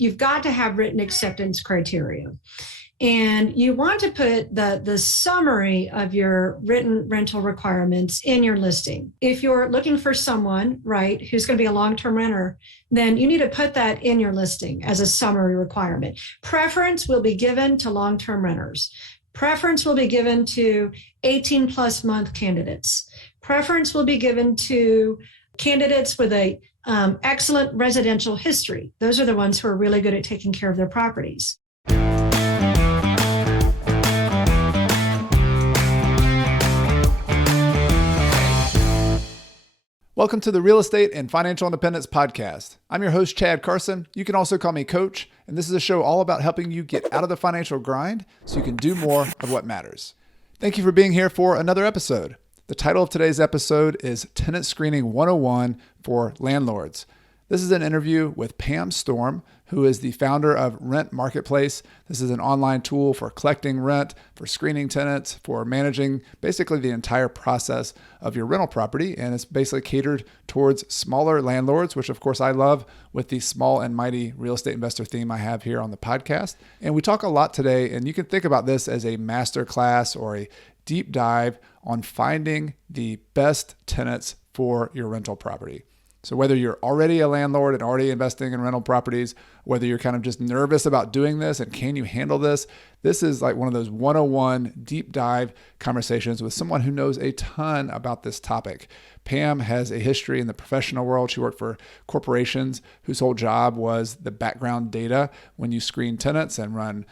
you've got to have written acceptance criteria. And you want to put the summary of your written rental requirements in your listing. If you're looking for someone, right, who's going to be a long-term renter, then you need to put that in your listing as a summary requirement. Preference will be given to long-term renters. Preference will be given to 18 plus month candidates. Preference will be given to candidates with a excellent residential history. Those are the ones who are really good at taking care of their properties. Welcome to the Real Estate and Financial Independence Podcast. I'm your host, Chad Carson. You can also call me Coach, and this is a show all about helping you get out of the financial grind so you can do more of what matters. Thank you for being here for another episode. The title of today's episode is Tenant Screening 101 for Landlords. This is an interview with Pam Storm, who is the founder of Rent Marketplace. This is an online tool for collecting rent, for screening tenants, for managing basically the entire process of your rental property. And it's basically catered towards smaller landlords, which of course I love with the small and mighty real estate investor theme I have here on the podcast. And we talk a lot today, and you can think about this as a master class or a deep dive on finding the best tenants for your rental property. So whether you're already a landlord and already investing in rental properties, whether you're kind of just nervous about doing this and can you handle this, this is like one of those 101 deep dive conversations with someone who knows a ton about this topic. Pam has a history in the professional world. She worked for corporations whose whole job was the background data when you screen tenants and run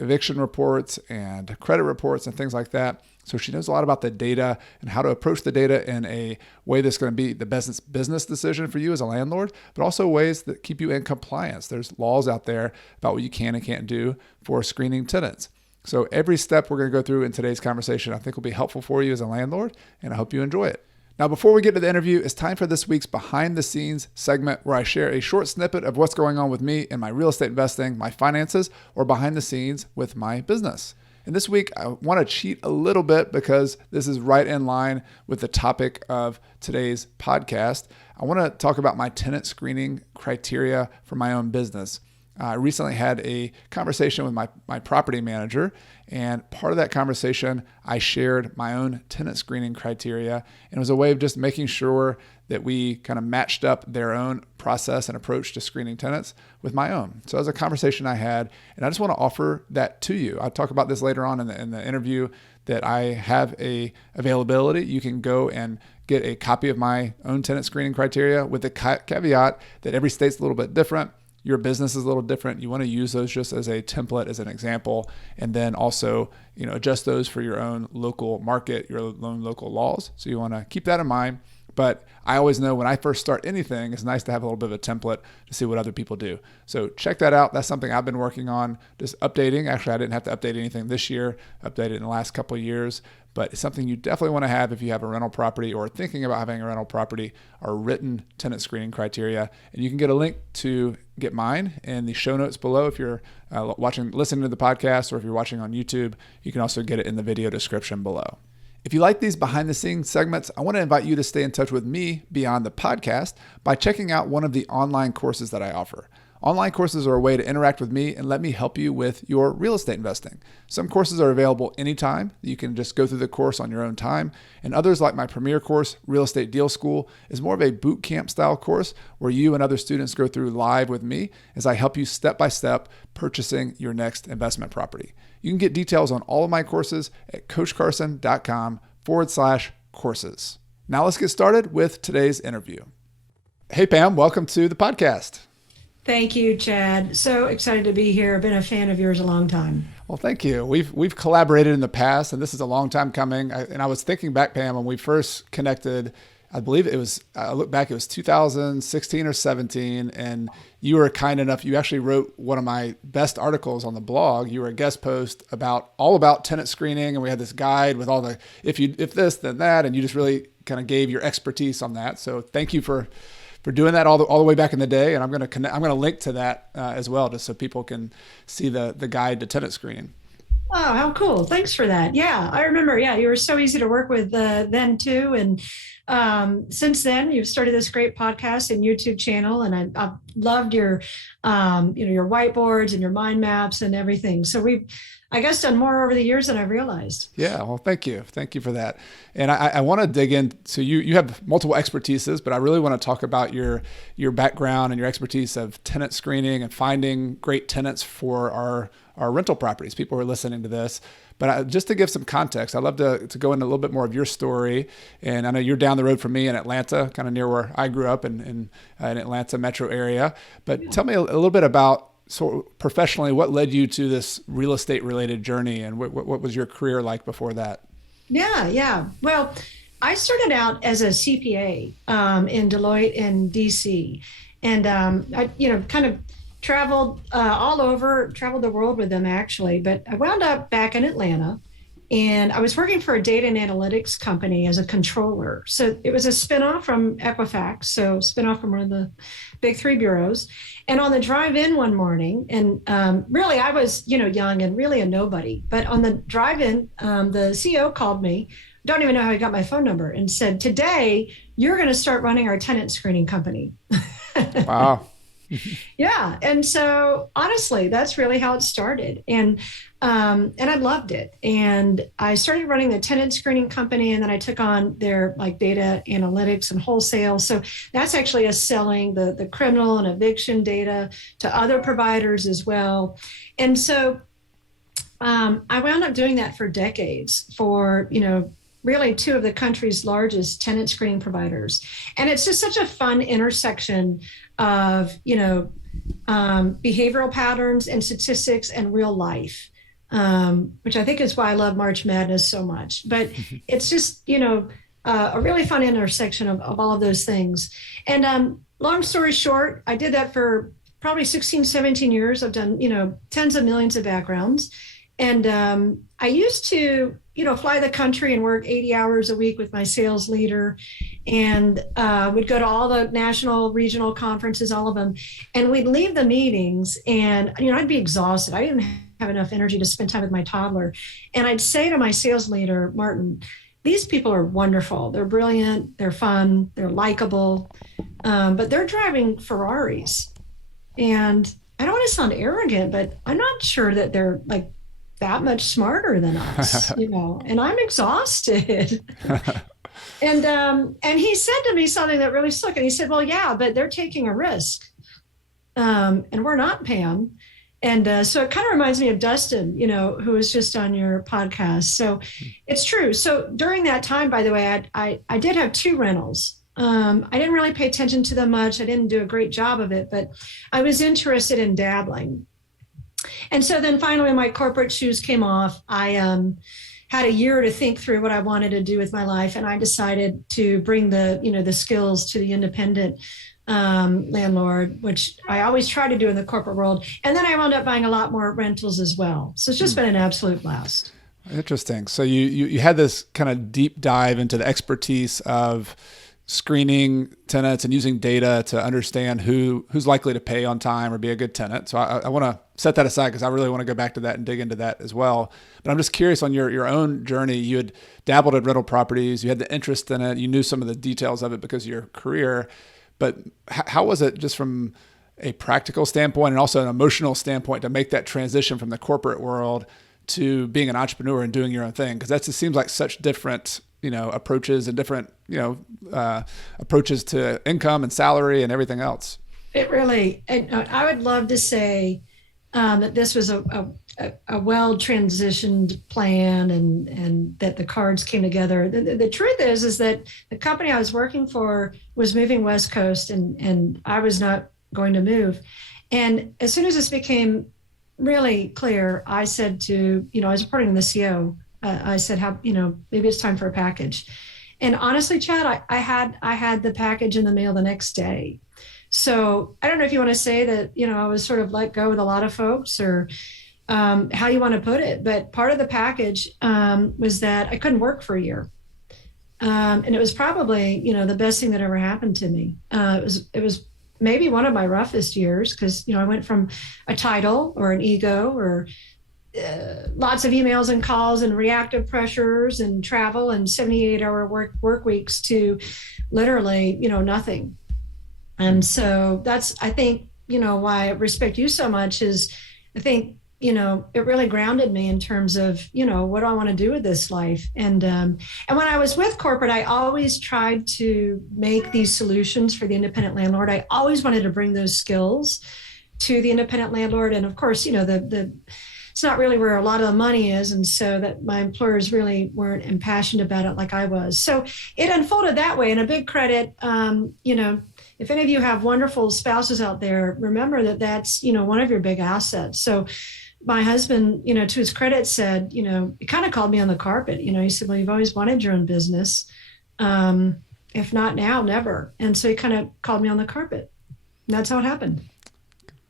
eviction reports and credit reports and things like that. So she knows a lot about the data and how to approach the data in a way that's going to be the best business decision for you as a landlord, but also ways that keep you in compliance. There's laws out there about what you can and can't do for screening tenants. So every step we're going to go through in today's conversation, I think will be helpful for you as a landlord, and I hope you enjoy it. Now, before we get to the interview, it's time for this week's Behind the Scenes segment where I share a short snippet of what's going on with me in my real estate investing, my finances, or behind the scenes with my business. And this week, I want to cheat a little bit because this is right in line with the topic of today's podcast. I want to talk about my tenant screening criteria for my own business. I recently had a conversation with my property manager, and part of that conversation, I shared my own tenant screening criteria, and it was a way of just making sure that we kind of matched up their own process and approach to screening tenants with my own. So that was a conversation I had, and I just want to offer that to you. I'll talk about this later on in the interview, that I have a availability. You can go and get a copy of my own tenant screening criteria with the caveat that every state's a little bit different. Your business is a little different. You want to use those just as a template, as an example, and then also, adjust those for your own local market, your own local laws. So you want to keep that in mind. But I always know when I first start anything, it's nice to have a little bit of a template to see what other people do. So check that out. That's something I've been working on, just updating. Actually, I didn't have to update anything this year, updated in the last couple of years. But it's something you definitely want to have if you have a rental property or thinking about having a rental property, are written tenant screening criteria. And you can get a link to get mine in the show notes below. If you're listening to the podcast, or if you're watching on YouTube, you can also get it in the video description below. If you like these behind the scenes segments, I want to invite you to stay in touch with me beyond the podcast by checking out one of the online courses that I offer. Online courses are a way to interact with me and let me help you with your real estate investing. Some courses are available anytime. You can just go through the course on your own time. And others, like my premier course, Real Estate Deal School, is more of a boot camp style course where you and other students go through live with me as I help you step by step purchasing your next investment property. You can get details on all of my courses at coachcarson.com/courses. Now let's get started with today's interview. Hey, Pam, welcome to the podcast. Thank you, Chad. So excited to be here. I've been a fan of yours a long time. Well, thank you. We've collaborated in the past, and this is a long time coming. I was thinking back, Pam, when we first connected, I believe it was, I look back, it was 2016 or 17, and you were kind enough, you actually wrote one of my best articles on the blog. You were a guest post all about tenant screening, and we had this guide with all the, if this, then that, and you just really kind of gave your expertise on that. So thank you for doing that all the way back in the day. And I'm going to link to that as well, just so people can see the guide to tenant screening. Oh, how cool. Thanks for that. Yeah, I remember. Yeah, you were so easy to work with then too. And since then, you've started this great podcast and YouTube channel, and I've loved your, your whiteboards and your mind maps and everything. So we've, I guess, done more over the years than I realized. Yeah, well, thank you for that. And I want to dig in. So you have multiple expertises, but I really want to talk about your background and your expertise of tenant screening and finding great tenants for our rental properties. People who are listening to this. But just to give some context, I'd love to go into a little bit more of your story. And I know you're down the road from me in Atlanta, kind of near where I grew up in Atlanta metro area. But tell me a little bit about, so professionally, what led you to this real estate related journey, and what was your career like before that? Yeah. Well, I started out as a CPA in Deloitte in DC, and I kind of traveled traveled the world with them actually, but I wound up back in Atlanta, and I was working for a data and analytics company as a controller. So it was a spinoff from Equifax, so spinoff from one of the big three bureaus. And on the drive-in one morning, and really I was, young and really a nobody, but on the drive-in, the CEO called me, don't even know how he got my phone number, and said, "Today, you're going to start running our tenant screening company." Wow. Yeah. And so honestly, that's really how it started. And I loved it. And I started running the tenant screening company, and then I took on their data analytics and wholesale. So that's actually us selling the criminal and eviction data to other providers as well. And so I wound up doing that for decades for, really two of the country's largest tenant screening providers. And it's just such a fun intersection of, behavioral patterns and statistics and real life, which I think is why I love March Madness so much. But it's just, a really fun intersection of all of those things. And long story short, I did that for probably 16, 17 years. I've done, tens of millions of backgrounds. And I used to, fly the country and work 80 hours a week with my sales leader, and would go to all the national, regional conferences, all of them. And we'd leave the meetings and, I'd be exhausted. I didn't have enough energy to spend time with my toddler. And I'd say to my sales leader, "Martin, these people are wonderful. They're brilliant. They're fun. They're likable. But they're driving Ferraris. And I don't want to sound arrogant, but I'm not sure that they're that much smarter than us, and I'm exhausted." And he said to me something that really stuck. And he said, "Well, yeah, but they're taking a risk. And we're not, Pam." And so it kind of reminds me of Dustin, who was just on your podcast. So it's true. So during that time, by the way, I did have two rentals. I didn't really pay attention to them much. I didn't do a great job of it, but I was interested in dabbling. And so then finally, when my corporate shoes came off, I had a year to think through what I wanted to do with my life. And I decided to bring the skills to the independent landlord, which I always try to do in the corporate world. And then I wound up buying a lot more rentals as well. So it's just been an absolute blast. Interesting. So you had this kind of deep dive into the expertise of screening tenants and using data to understand who's likely to pay on time or be a good tenant. So I want to set that aside because I really want to go back to that and dig into that as well. But I'm just curious on your own journey. You had dabbled in rental properties. You had the interest in it. You knew some of the details of it because of your career. But how was it just from a practical standpoint and also an emotional standpoint to make that transition from the corporate world to being an entrepreneur and doing your own thing? Because that just seems like such different approaches and different, approaches to income and salary and everything else. It really, and I would love to say that this was a well transitioned plan and that the cards came together. The truth is that the company I was working for was moving West Coast, and I was not going to move. And as soon as this became really clear, I said to, I was reporting to the CEO, I said, maybe it's time for a package. And honestly, Chad, I had the package in the mail the next day. So I don't know if you want to say that, I was sort of let go with a lot of folks, or how you want to put it. But part of the package was that I couldn't work for a year. And it was probably, the best thing that ever happened to me. It was maybe one of my roughest years because, I went from a title or an ego or lots of emails and calls and reactive pressures and travel and 78-hour work weeks to literally, nothing. And so that's, I think, why I respect you so much is I think, it really grounded me in terms of, what do I want to do with this life? And when I was with corporate, I always tried to make these solutions for the independent landlord. I always wanted to bring those skills to the independent landlord. And of course, it's not really where a lot of the money is. And so that my employers really weren't impassioned about it like I was. So it unfolded that way. And a big credit, if any of you have wonderful spouses out there, remember that that's, one of your big assets. So my husband, to his credit said, he kind of called me on the carpet. He said, well, you've always wanted your own business. If not now, never. And so he kind of called me on the carpet. And that's how it happened.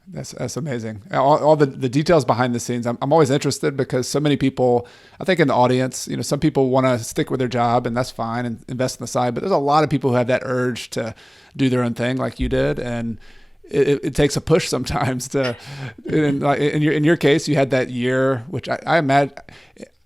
That's amazing. All the details behind the scenes. I'm always interested because so many people, I think in the audience, some people want to stick with their job and that's fine and invest on the side, but there's a lot of people who have that urge to do their own thing like you did. And it takes a push sometimes to, in your case, you had that year, which I imagine,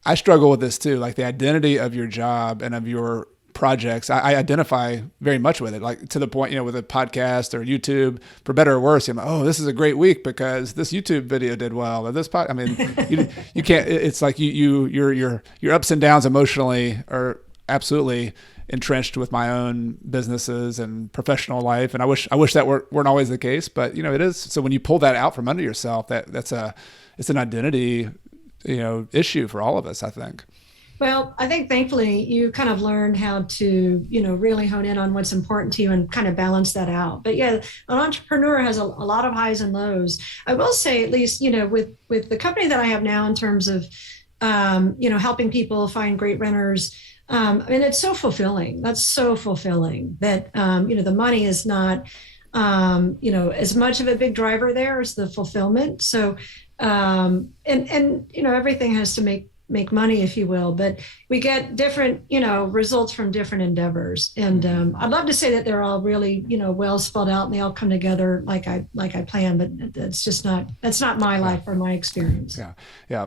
I struggle with this too, like the identity of your job and of your projects. I identify very much with it, like to the point, with a podcast or YouTube, for better or worse, I'm like, oh, this is a great week because this YouTube video did well, or this you can't, it's like your ups and downs emotionally are absolutely entrenched with my own businesses and professional life. And I wish that weren't always the case, but it is. So when you pull that out from under yourself, it's an identity, issue for all of us, I think. Well, I think thankfully you kind of learned how to, really hone in on what's important to you and kind of balance that out. But yeah, an entrepreneur has a lot of highs and lows. I will say, at least, with the company that I have now in terms of, helping people find great renters, it's so fulfilling. That's so fulfilling that, the money is not, as much of a big driver there as the fulfillment. So, everything has to make money, if you will, but we get different, results from different endeavors. And I'd love to say that they're all really, well spelled out and they all come together like I planned, but that's not my life or my experience. Yeah. Yeah.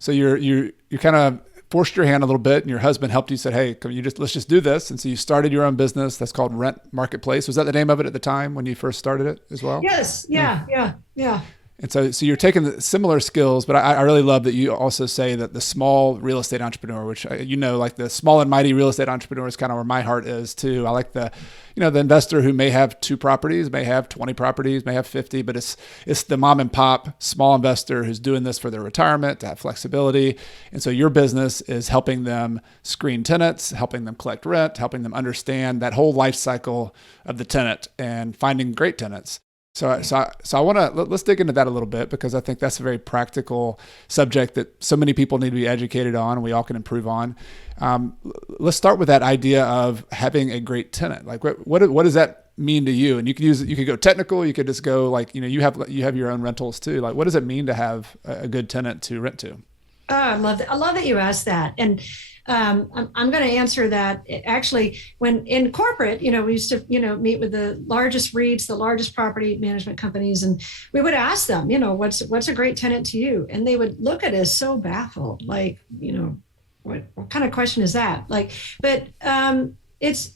So you kind of forced your hand a little bit and your husband helped you, said, hey, let's just do this. And so you started your own business that's called Rent Marketplace. Was that the name of it at the time when you first started it as well? Yes. Yeah. And so you're taking the similar skills, but I really love that you also say that the small real estate entrepreneur, which like the small and mighty real estate entrepreneur is kind of where my heart is too. I like the investor who may have 2 properties, may have 20 properties, may have 50, but it's the mom and pop small investor who's doing this for their retirement to have flexibility. And so your business is helping them screen tenants, helping them collect rent, helping them understand that whole life cycle of the tenant and finding great tenants. So I want to, let's dig into that a little bit because I think that's a very practical subject that so many people need to be educated on and we all can improve on. Let's start with that idea of having a great tenant. Like what does that mean to you? And you could go technical, you could just go like, you have your own rentals too. Like what does it mean to have a good tenant to rent to? Oh, I love that you asked that. And I'm going to answer that. Actually, when in corporate, we used to, meet with the largest REITs, the largest property management companies, and we would ask them, what's a great tenant to you? And they would look at us so baffled, like, what kind of question is that? Like, but it's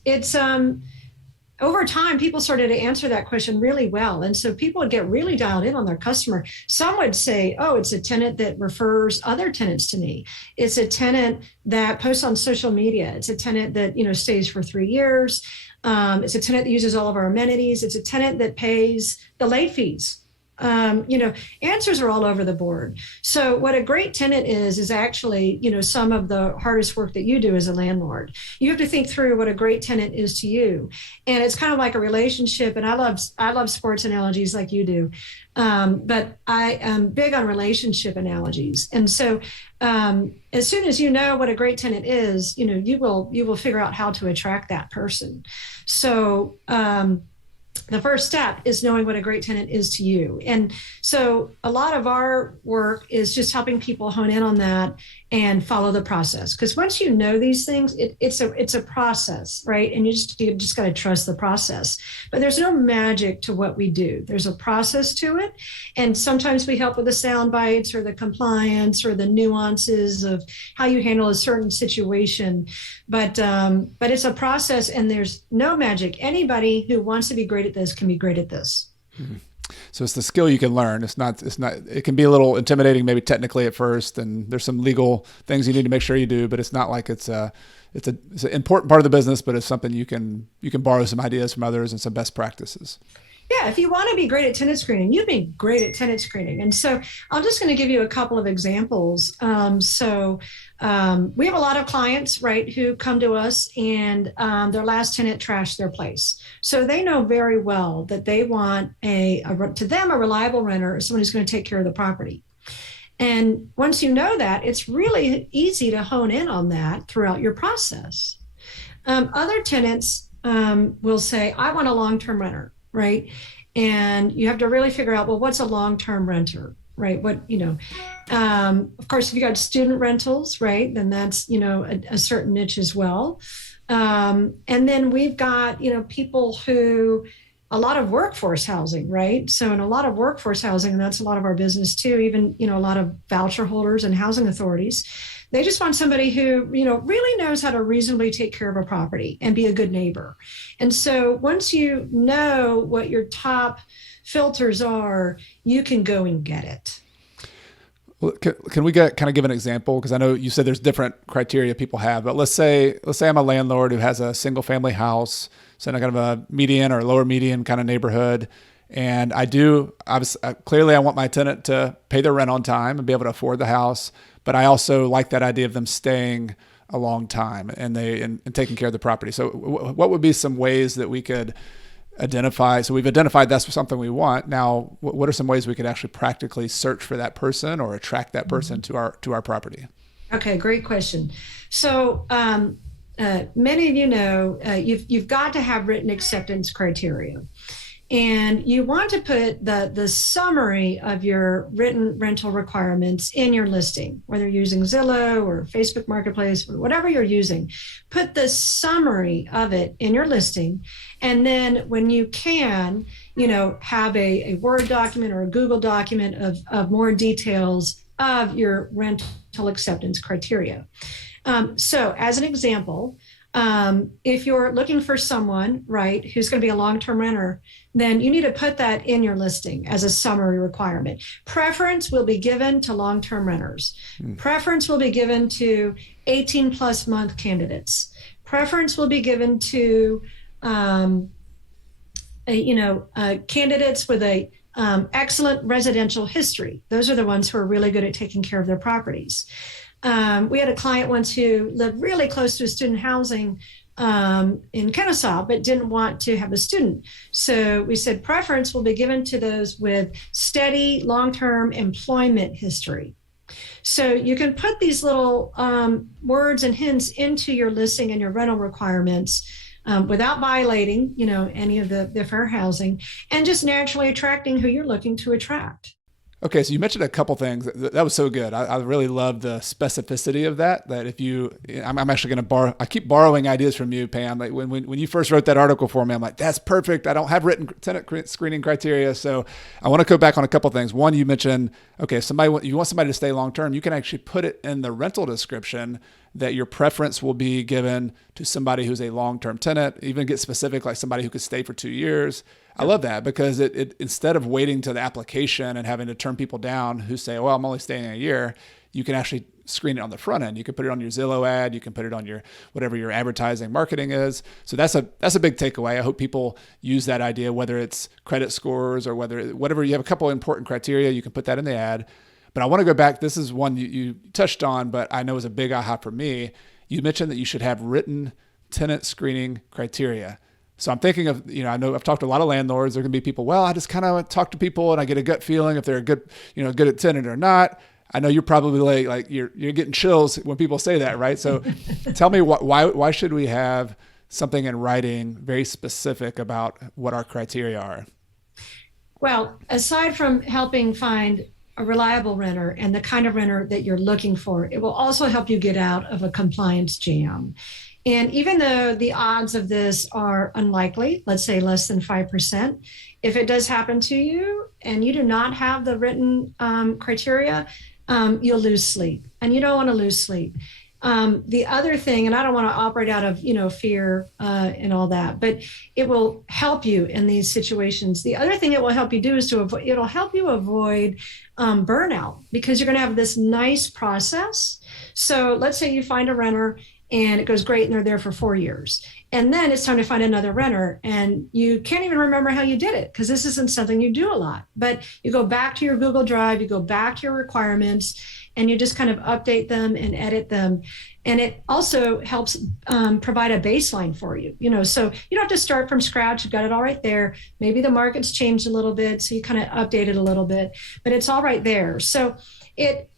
over time, people started to answer that question really well. And so people would get really dialed in on their customer. Some would say, oh, it's a tenant that refers other tenants to me. It's a tenant that posts on social media. It's a tenant that, stays for 3 years. It's a tenant that uses all of our amenities. It's a tenant that pays the late fees. Answers are all over the board. So what a great tenant is actually, some of the hardest work that you do as a landlord. You have to think through what a great tenant is to you. And it's kind of like a relationship. And I love sports analogies like you do. But I am big on relationship analogies. And so as soon as you know what a great tenant is, you will figure out how to attract that person. So the first step is knowing what a great tenant is to you. And so a lot of our work is just helping people hone in on that and follow the process. Because once you know these things, it's a process, right? And you just got to trust the process. But there's no magic to what we do. There's a process to it. And sometimes we help with the sound bites or the compliance or the nuances of how you handle a certain situation. But it's a process, and there's no magic. Anybody who wants to be great at this can be great at this. Mm-hmm. So it's the skill you can learn. It can be a little intimidating, maybe technically at first, and there's some legal things you need to make sure you do, but it's not like it's an important part of the business, but it's something you can borrow some ideas from others and some best practices. Yeah, if you want to be great at tenant screening, you'd be great at tenant screening. And so I'm just going to give you a couple of examples. We have a lot of clients, right, who come to us and their last tenant trashed their place. So they know very well that they want a reliable renter is someone who's going to take care of the property. And once you know that, it's really easy to hone in on that throughout your process. Other tenants will say, I want a long-term renter. Right. And you have to really figure out, well, what's a long-term renter, right? Of course, if you got student rentals, right, then that's, a certain niche as well. And then we've got, people who, a lot of workforce housing, right? So in a lot of workforce housing, and that's a lot of our business too, even, a lot of voucher holders and housing authorities, they just want somebody who, really knows how to reasonably take care of a property and be a good neighbor. And so once you know what your top filters are, you can go and get it. Well, can we kind of give an example? Because I know you said there's different criteria people have, but let's say I'm a landlord who has a single family house, so kind of a median or lower median kind of neighborhood. And clearly I want my tenant to pay their rent on time and be able to afford the house. But I also like that idea of them staying a long time and taking care of the property. So what would be some ways that we could identify? So we've identified that's something we want. Now, what are some ways we could actually practically search for that person or attract that person to our property? Okay, great question. So many of you know you've got to have written acceptance criteria. And you want to put the summary of your written rental requirements in your listing, whether you're using Zillow or Facebook Marketplace or whatever you're using. Put the summary of it in your listing. And then when you can, have a Word document or a Google document of more details of your rental acceptance criteria. So as an example, if you're looking for someone, right, who's going to be a long-term renter, then you need to put that in your listing as a summary requirement. Preference will be given to long-term renters. Preference will be given to 18 plus month candidates. Preference will be given to, candidates with a excellent residential history. Those are the ones who are really good at taking care of their properties. We had a client once who lived really close to a student housing in Kennesaw, but didn't want to have a student. So we said preference will be given to those with steady long-term employment history. So you can put these little words and hints into your listing and your rental requirements without violating, any of the fair housing, and just naturally attracting who you're looking to attract. Okay, so you mentioned a couple things. That was so good. I really love the specificity of that. That I'm actually going to I keep borrowing ideas from you, Pam. Like when you first wrote that article for me, I'm like, that's perfect. I don't have written tenant screening criteria. So I want to go back on a couple things. One, you mentioned, okay, if you want somebody to stay long-term, you can actually put it in the rental description that your preference will be given to somebody who's a long-term tenant, even get specific, like somebody who could stay for 2 years. I love that because it instead of waiting to the application and having to turn people down who say, well, I'm only staying a year, you can actually screen it on the front end. You can put it on your Zillow ad. You can put it on your whatever your advertising marketing is. So that's a big takeaway. I hope people use that idea, whether it's credit scores or whatever. You have a couple of important criteria. You can put that in the ad. But I want to go back. This is one you touched on, but I know is a big aha for me. You mentioned that you should have written tenant screening criteria. So I'm thinking of, I know I've talked to a lot of landlords. There can be people, well, I just kind of talk to people and I get a gut feeling if they're good at tenant or not. I know you're probably like you're getting chills when people say that, right? So tell me why should we have something in writing very specific about what our criteria are? Well, aside from helping find a reliable renter and the kind of renter that you're looking for, it will also help you get out of a compliance jam. And even though the odds of this are unlikely, let's say less than 5%, if it does happen to you and you do not have the written criteria, you'll lose sleep, and you don't want to lose sleep. The other thing, and I don't want to operate out of, fear and all that, but it will help you in these situations. The other thing it will help you do is it'll help you avoid burnout, because you're going to have this nice process. So let's say you find a renter and it goes great and they're there for 4 years. And then it's time to find another renter and you can't even remember how you did it, because this isn't something you do a lot. But you go back to your Google Drive, you go back to your requirements, and you just kind of update them and edit them. And it also helps provide a baseline for you, so you don't have to start from scratch. You've got it all right there. Maybe the market's changed a little bit, so you kind of update it a little bit, but it's all right there. So it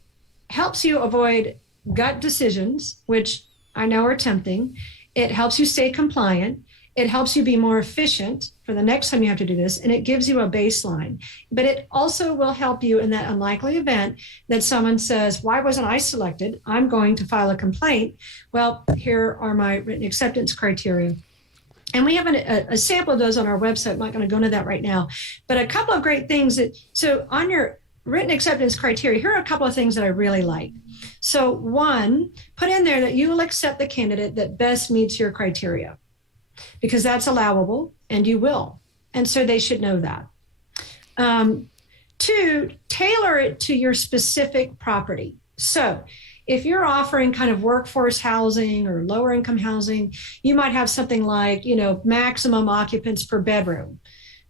helps you avoid gut decisions, which I know are tempting. It helps you stay compliant. It helps you be more efficient for the next time you have to do this, and it gives you a baseline. But it also will help you in that unlikely event that someone says, why wasn't I selected? I'm going to file a complaint. Well, here are my written acceptance criteria. And we have a sample of those on our website. I'm not going to go into that right now. But a couple of great things so on your written acceptance criteria, here are a couple of things that I really like. So one, put in there that you will accept the candidate that best meets your criteria, because that's allowable and you will. And so they should know that. Two, tailor it to your specific property. So if you're offering kind of workforce housing or lower income housing, you might have something like, maximum occupants per bedroom,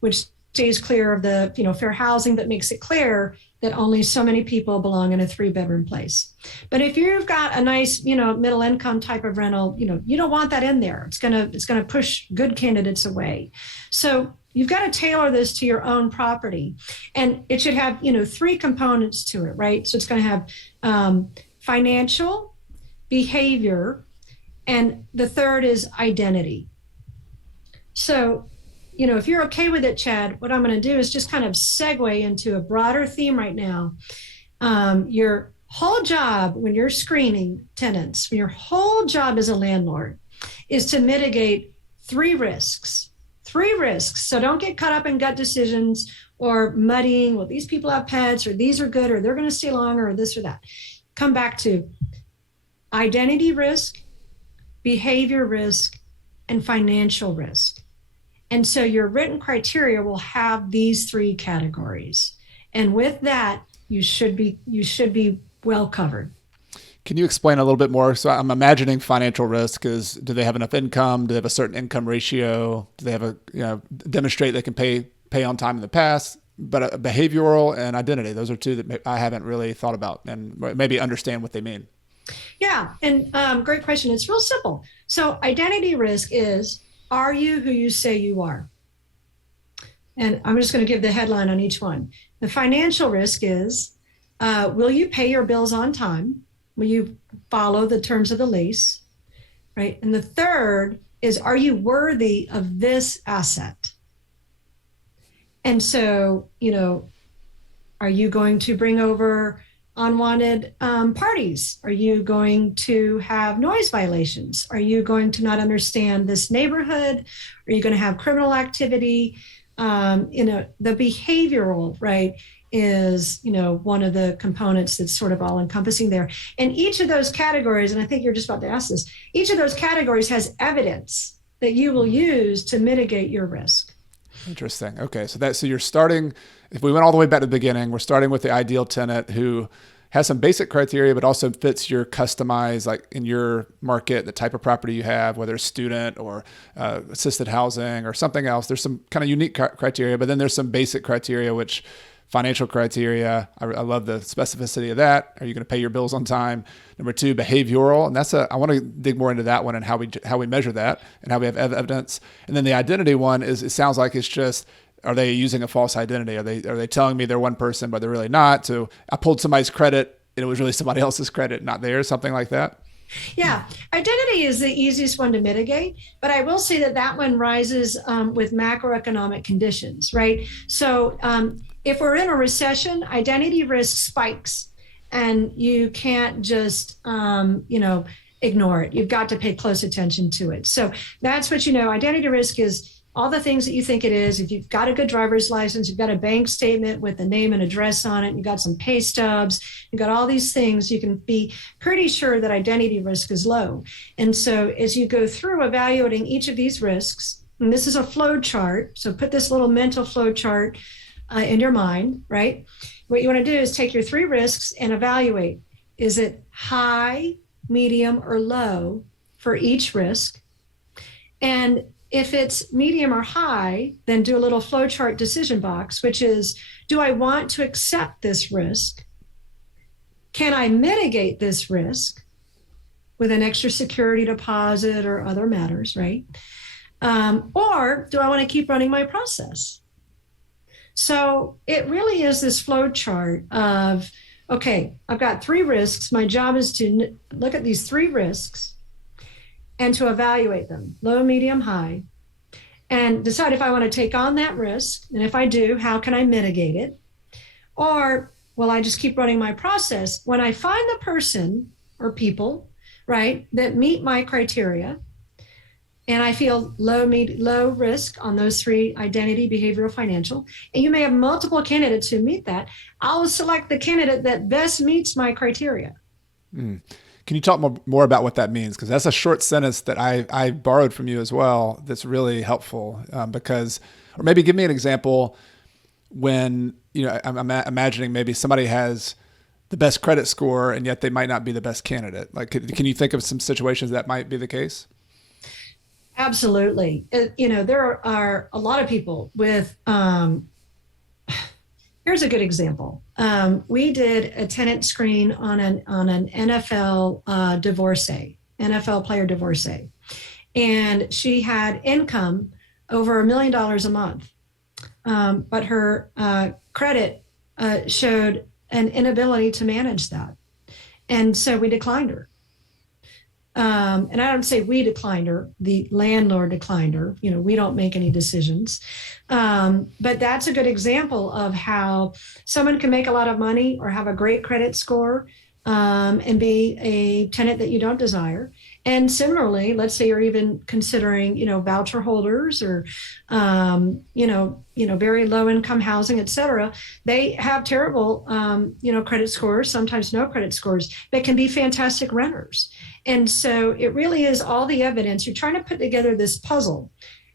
which stays clear of the, fair housing, but makes it clear that only so many people belong in a 3-bedroom place. But if you've got a nice, middle income type of rental, you don't want that in there. It's gonna push good candidates away. So you've got to tailor this to your own property, and it should have, 3 components to it, right? So it's going to have financial, behavior, and the third is identity. So if you're okay with it, Chad, what I'm going to do is just kind of segue into a broader theme right now. Your whole job when you're screening tenants, your whole job as a landlord is to mitigate 3 risks. 3 risks. So don't get caught up in gut decisions or muddying, well, these people have pets, or these are good, or they're going to stay longer, or this or that. Come back to identity risk, behavior risk, and financial risk. And so your written criteria will have these 3 categories. And with that, you should be well covered. Can you explain a little bit more? So I'm imagining financial risk is, do they have enough income? Do they have a certain income ratio? Do they have demonstrate they can pay on time in the past? But behavioral and identity, those are 2 that I haven't really thought about and maybe understand what they mean. Yeah, and great question. It's real simple. So identity risk is, are you who you say you are? And I'm just going to give the headline on each one. The financial risk is, will you pay your bills on time? Will you follow the terms of the lease, right? And the third is, are you worthy of this asset? And so, are you going to bring over unwanted parties? Are you going to have noise violations? Are you going to not understand this neighborhood? Are you going to have criminal activity? The behavioral, right, is, one of the components that's sort of all encompassing there. And each of those categories, and I think you're just about to ask this, each of those categories has evidence that you will use to mitigate your risk. Interesting. Okay. So you're starting, if we went all the way back to the beginning, we're starting with the ideal tenant who has some basic criteria, but also fits your customized, like in your market, the type of property you have, whether it's student or assisted housing or something else. There's some kind of unique criteria, but then there's some basic criteria, which financial criteria. I love the specificity of that. Are you going to pay your bills on time? Number 2, behavioral. And I want to dig more into that one and how we measure that and how we have evidence. And then the identity one is, it sounds like it's just, are they using a false identity? Are they telling me they're one person, but they're really not? So I pulled somebody's credit and it was really somebody else's credit, not theirs, something like that. Yeah, identity is the easiest one to mitigate, but I will say that that one rises with macroeconomic conditions, right? So if we're in a recession, identity risk spikes, and you can't just, ignore it. You've got to pay close attention to it. So that's what identity risk is. All the things that you think it is. If you've got a good driver's license, you've got a bank statement with the name and address on it, you've got some pay stubs, you've got all these things, you can be pretty sure that identity risk is low. And so as you go through evaluating each of these risks, and this is a flow chart, so put this little mental flow chart in your mind, right? What you want to do is take your 3 risks and evaluate. Is it high, medium, or low for each risk? And if it's medium or high, then do a little flowchart decision box, which is, do I want to accept this risk? Can I mitigate this risk with an extra security deposit or other matters, right? Or do I want to keep running my process? So it really is this flowchart of, okay, I've got 3 risks. My job is to look at these 3 risks and to evaluate them, low, medium, high, and decide if I want to take on that risk. And if I do, how can I mitigate it? Or will I just keep running my process? When I find the person or people, right, that meet my criteria, and I feel low risk on those 3, identity, behavioral, financial, and you may have multiple candidates who meet that, I'll select the candidate that best meets my criteria. Can you talk more about what that means? Because that's a short sentence that I borrowed from you as well. That's really helpful or maybe give me an example when, I'm imagining maybe somebody has the best credit score and yet they might not be the best candidate. Like, can you think of some situations that might be the case? Absolutely. There are a lot of people with, here's a good example. We did a tenant screen on an NFL divorcee, NFL player divorcee, and she had income over $1 million a month, but her credit showed an inability to manage that, and so we declined her. And I don't say we declined her, the landlord declined her. We don't make any decisions. But that's a good example of how someone can make a lot of money or have a great credit score and be a tenant that you don't desire. And similarly, let's say you're even considering, voucher holders or, very low income housing, et cetera. They have terrible, credit scores, sometimes no credit scores, but can be fantastic renters. And so it really is all the evidence. You're trying to put together this puzzle.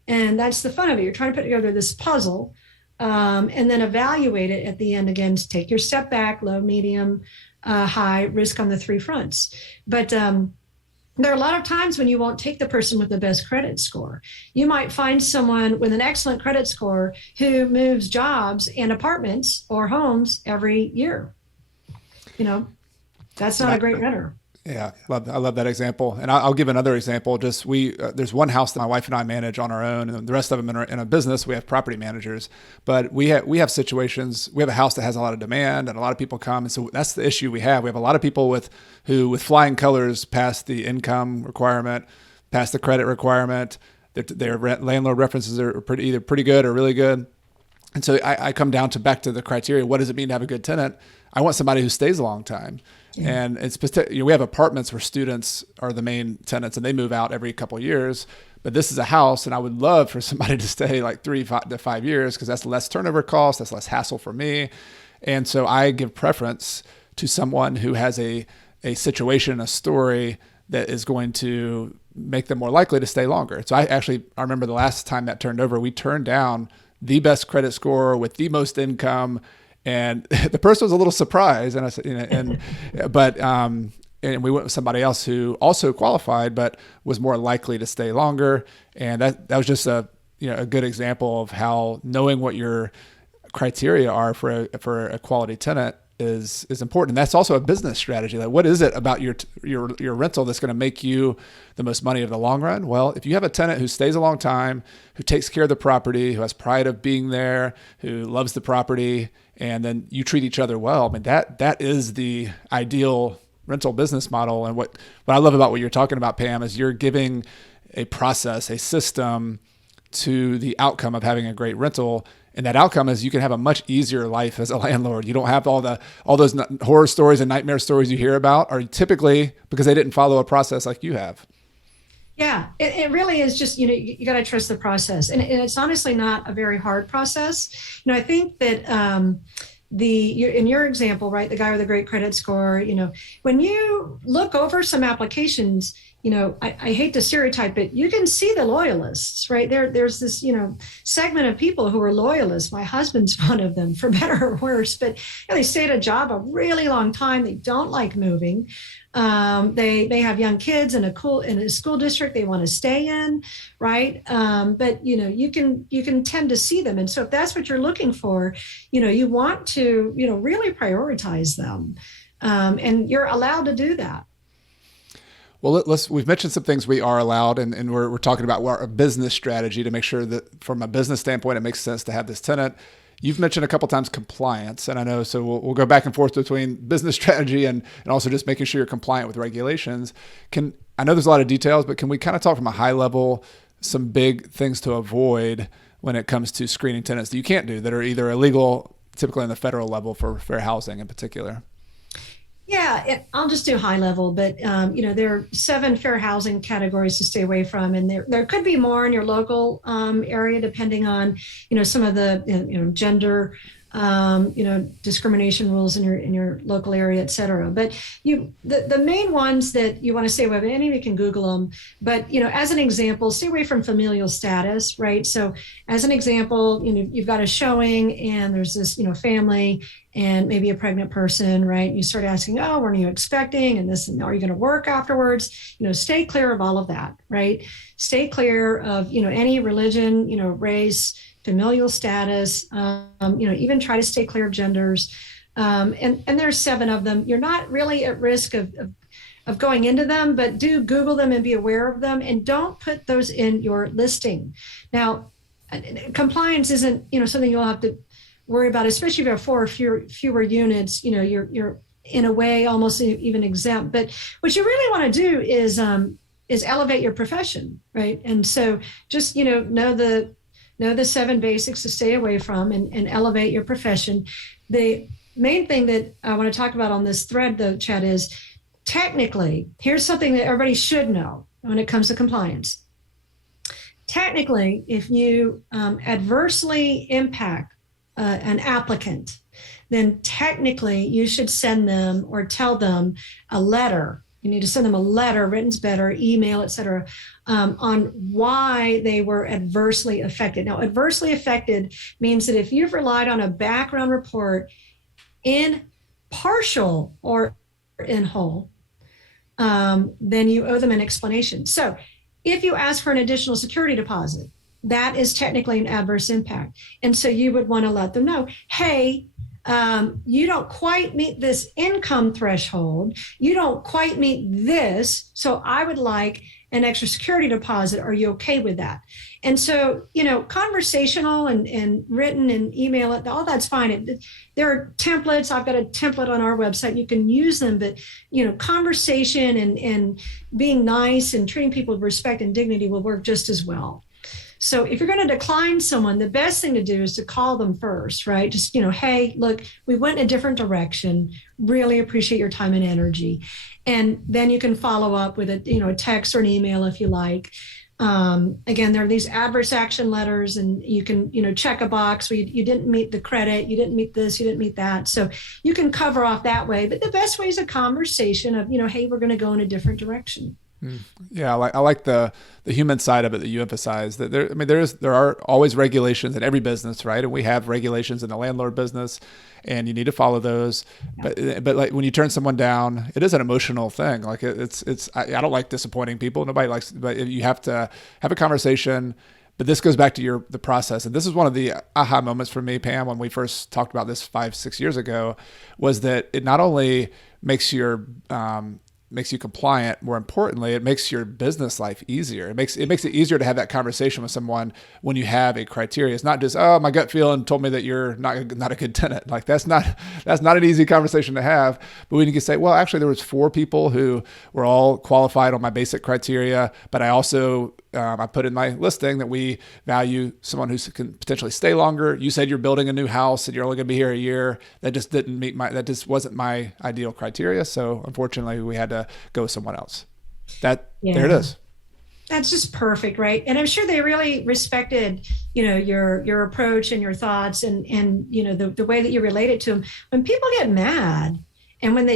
And that's the fun of it. You're trying to put together this puzzle and then evaluate it at the end. Again, take your step back, low, medium, high risk on the 3 fronts. But there are a lot of times when you won't take the person with the best credit score. You might find someone with an excellent credit score who moves jobs and apartments or homes every year. That's not a great renter. Yeah, I love that example. And I'll give another example. Just there's one house that my wife and I manage on our own, and the rest of them in a business, we have property managers. But we have situations, we have a house that has a lot of demand and a lot of people come. And so that's the issue we have. We have a lot of people with flying colors past the income requirement, past the credit requirement. Their landlord references are either pretty good or really good. And so I come back to the criteria. What does it mean to have a good tenant? I want somebody who stays a long time. Yeah. And we have apartments where students are the main tenants and they move out every couple of years. But this is a house, and I would love for somebody to stay like 3 to 5 years because that's less turnover cost, that's less hassle for me. And so I give preference to someone who has a situation, a story that is going to make them more likely to stay longer. So I remember the last time that turned over, we turned down the best credit score with the most income. And the person was a little surprised, and I said, and we went with somebody else who also qualified, but was more likely to stay longer. And that was just a good example of how knowing what your criteria are for a quality tenant is important. And that's also a business strategy. Like, what is it about your rental that's going to make you the most money in the long run? Well, if you have a tenant who stays a long time, who takes care of the property, who has pride of being there, who loves the property, and then you treat each other well, I mean, that is the ideal rental business model. And what I love about what you're talking about, Pam, is you're giving a process, a system to the outcome of having a great rental. And that outcome is you can have a much easier life as a landlord. You don't have all those horror stories and nightmare stories you hear about are typically because they didn't follow a process like you have. Yeah, it really is just, you got to trust the process. And it's honestly not a very hard process. I think that in your example, right, the guy with a great credit score, when you look over some applications, I hate to stereotype it, you can see the loyalists, right? There's this, segment of people who are loyalists. My husband's one of them, for better or worse, but they stay at a job a really long time. They don't like moving. They have young kids in a school district they want to stay in, right? But you can tend to see them, and so if that's what you're looking for, you want to really prioritize them, and you're allowed to do that. Well, we've mentioned some things we are allowed, and we're talking about our business strategy to make sure that from a business standpoint it makes sense to have this tenant. You've mentioned a couple times compliance, and I know, so we'll go back and forth between business strategy and also just making sure you're compliant with regulations. I know there's a lot of details, but can we kind of talk from a high level, some big things to avoid when it comes to screening tenants that you can't do that are either illegal, typically on the federal level for fair housing in particular? Yeah, I'll just do high level, but there are 7 fair housing categories to stay away from, and there could be more in your local area depending on some of the gender discrimination rules in your local area, et cetera. But the main ones that you want to stay away from, any of you can Google them, but as an example, stay away from familial status, right? So as an example, you've got a showing and there's this family and maybe a pregnant person, right? You start asking, oh, when are you expecting? And this, and are you going to work afterwards? Stay clear of all of that, right? Stay clear of, any religion, race, familial status, even try to stay clear of genders. And there's 7 of them. You're not really at risk of going into them, but do Google them and be aware of them, and don't put those in your listing. Now, compliance isn't, something you'll have to worry about, especially if you have 4 or fewer units, you're in a way almost even exempt. But what you really want to do is elevate your profession, right? And so just, know the 7 basics to stay away from and elevate your profession. The main thing that I want to talk about on this thread, though, Chad, is technically, here's something that everybody should know when it comes to compliance. Technically, if you adversely impact an applicant, then technically you should send them or tell them a letter. You need to send them a letter, written's better, email, et cetera, on why they were adversely affected. Now, adversely affected means that if you've relied on a background report in partial or in whole, then you owe them an explanation. So if you ask for an additional security deposit, that is technically an adverse impact. And so you would want to let them know, hey, you don't quite meet this income threshold. You don't quite meet this. So I would like an extra security deposit. Are you okay with that? And so, conversational and written and email it, all that's fine. There are templates. I've got a template on our website. You can use them, but, conversation and being nice and treating people with respect and dignity will work just as well. So if you're going to decline someone, the best thing to do is to call them first, right? Just, hey, look, we went in a different direction. Really appreciate your time and energy. And then you can follow up with a text or an email if you like. Again, there are these adverse action letters, and you can, check a box where you didn't meet the credit, you didn't meet this, you didn't meet that. So you can cover off that way. But the best way is a conversation of, hey, we're going to go in a different direction. Yeah, I like the human side of it that you emphasize. That there are always regulations in every business, right? And we have regulations in the landlord business, and you need to follow those. Yeah. But like when you turn someone down, it is an emotional thing. Like I don't like disappointing people. Nobody likes, but you have to have a conversation. But this goes back to the process. And this is one of the aha moments for me, Pam, when we first talked about this 5-6 years ago, was that it not only makes your makes you compliant. More importantly, it makes your business life easier. It makes it easier to have that conversation with someone when you have a criteria. It's not just, oh, my gut feeling told me that you're not a good tenant. Like that's not an easy conversation to have. But when you can say, well, actually there was 4 people who were all qualified on my basic criteria, but I also I put in my listing that we value someone who can potentially stay longer. You said you're building a new house and you're only going to be here a year. That just wasn't my ideal criteria. So unfortunately, we had to go with someone else. There it is. That's just perfect, right? And I'm sure they really respected, your approach and your thoughts and the way that you relate it to them. When people get mad, and when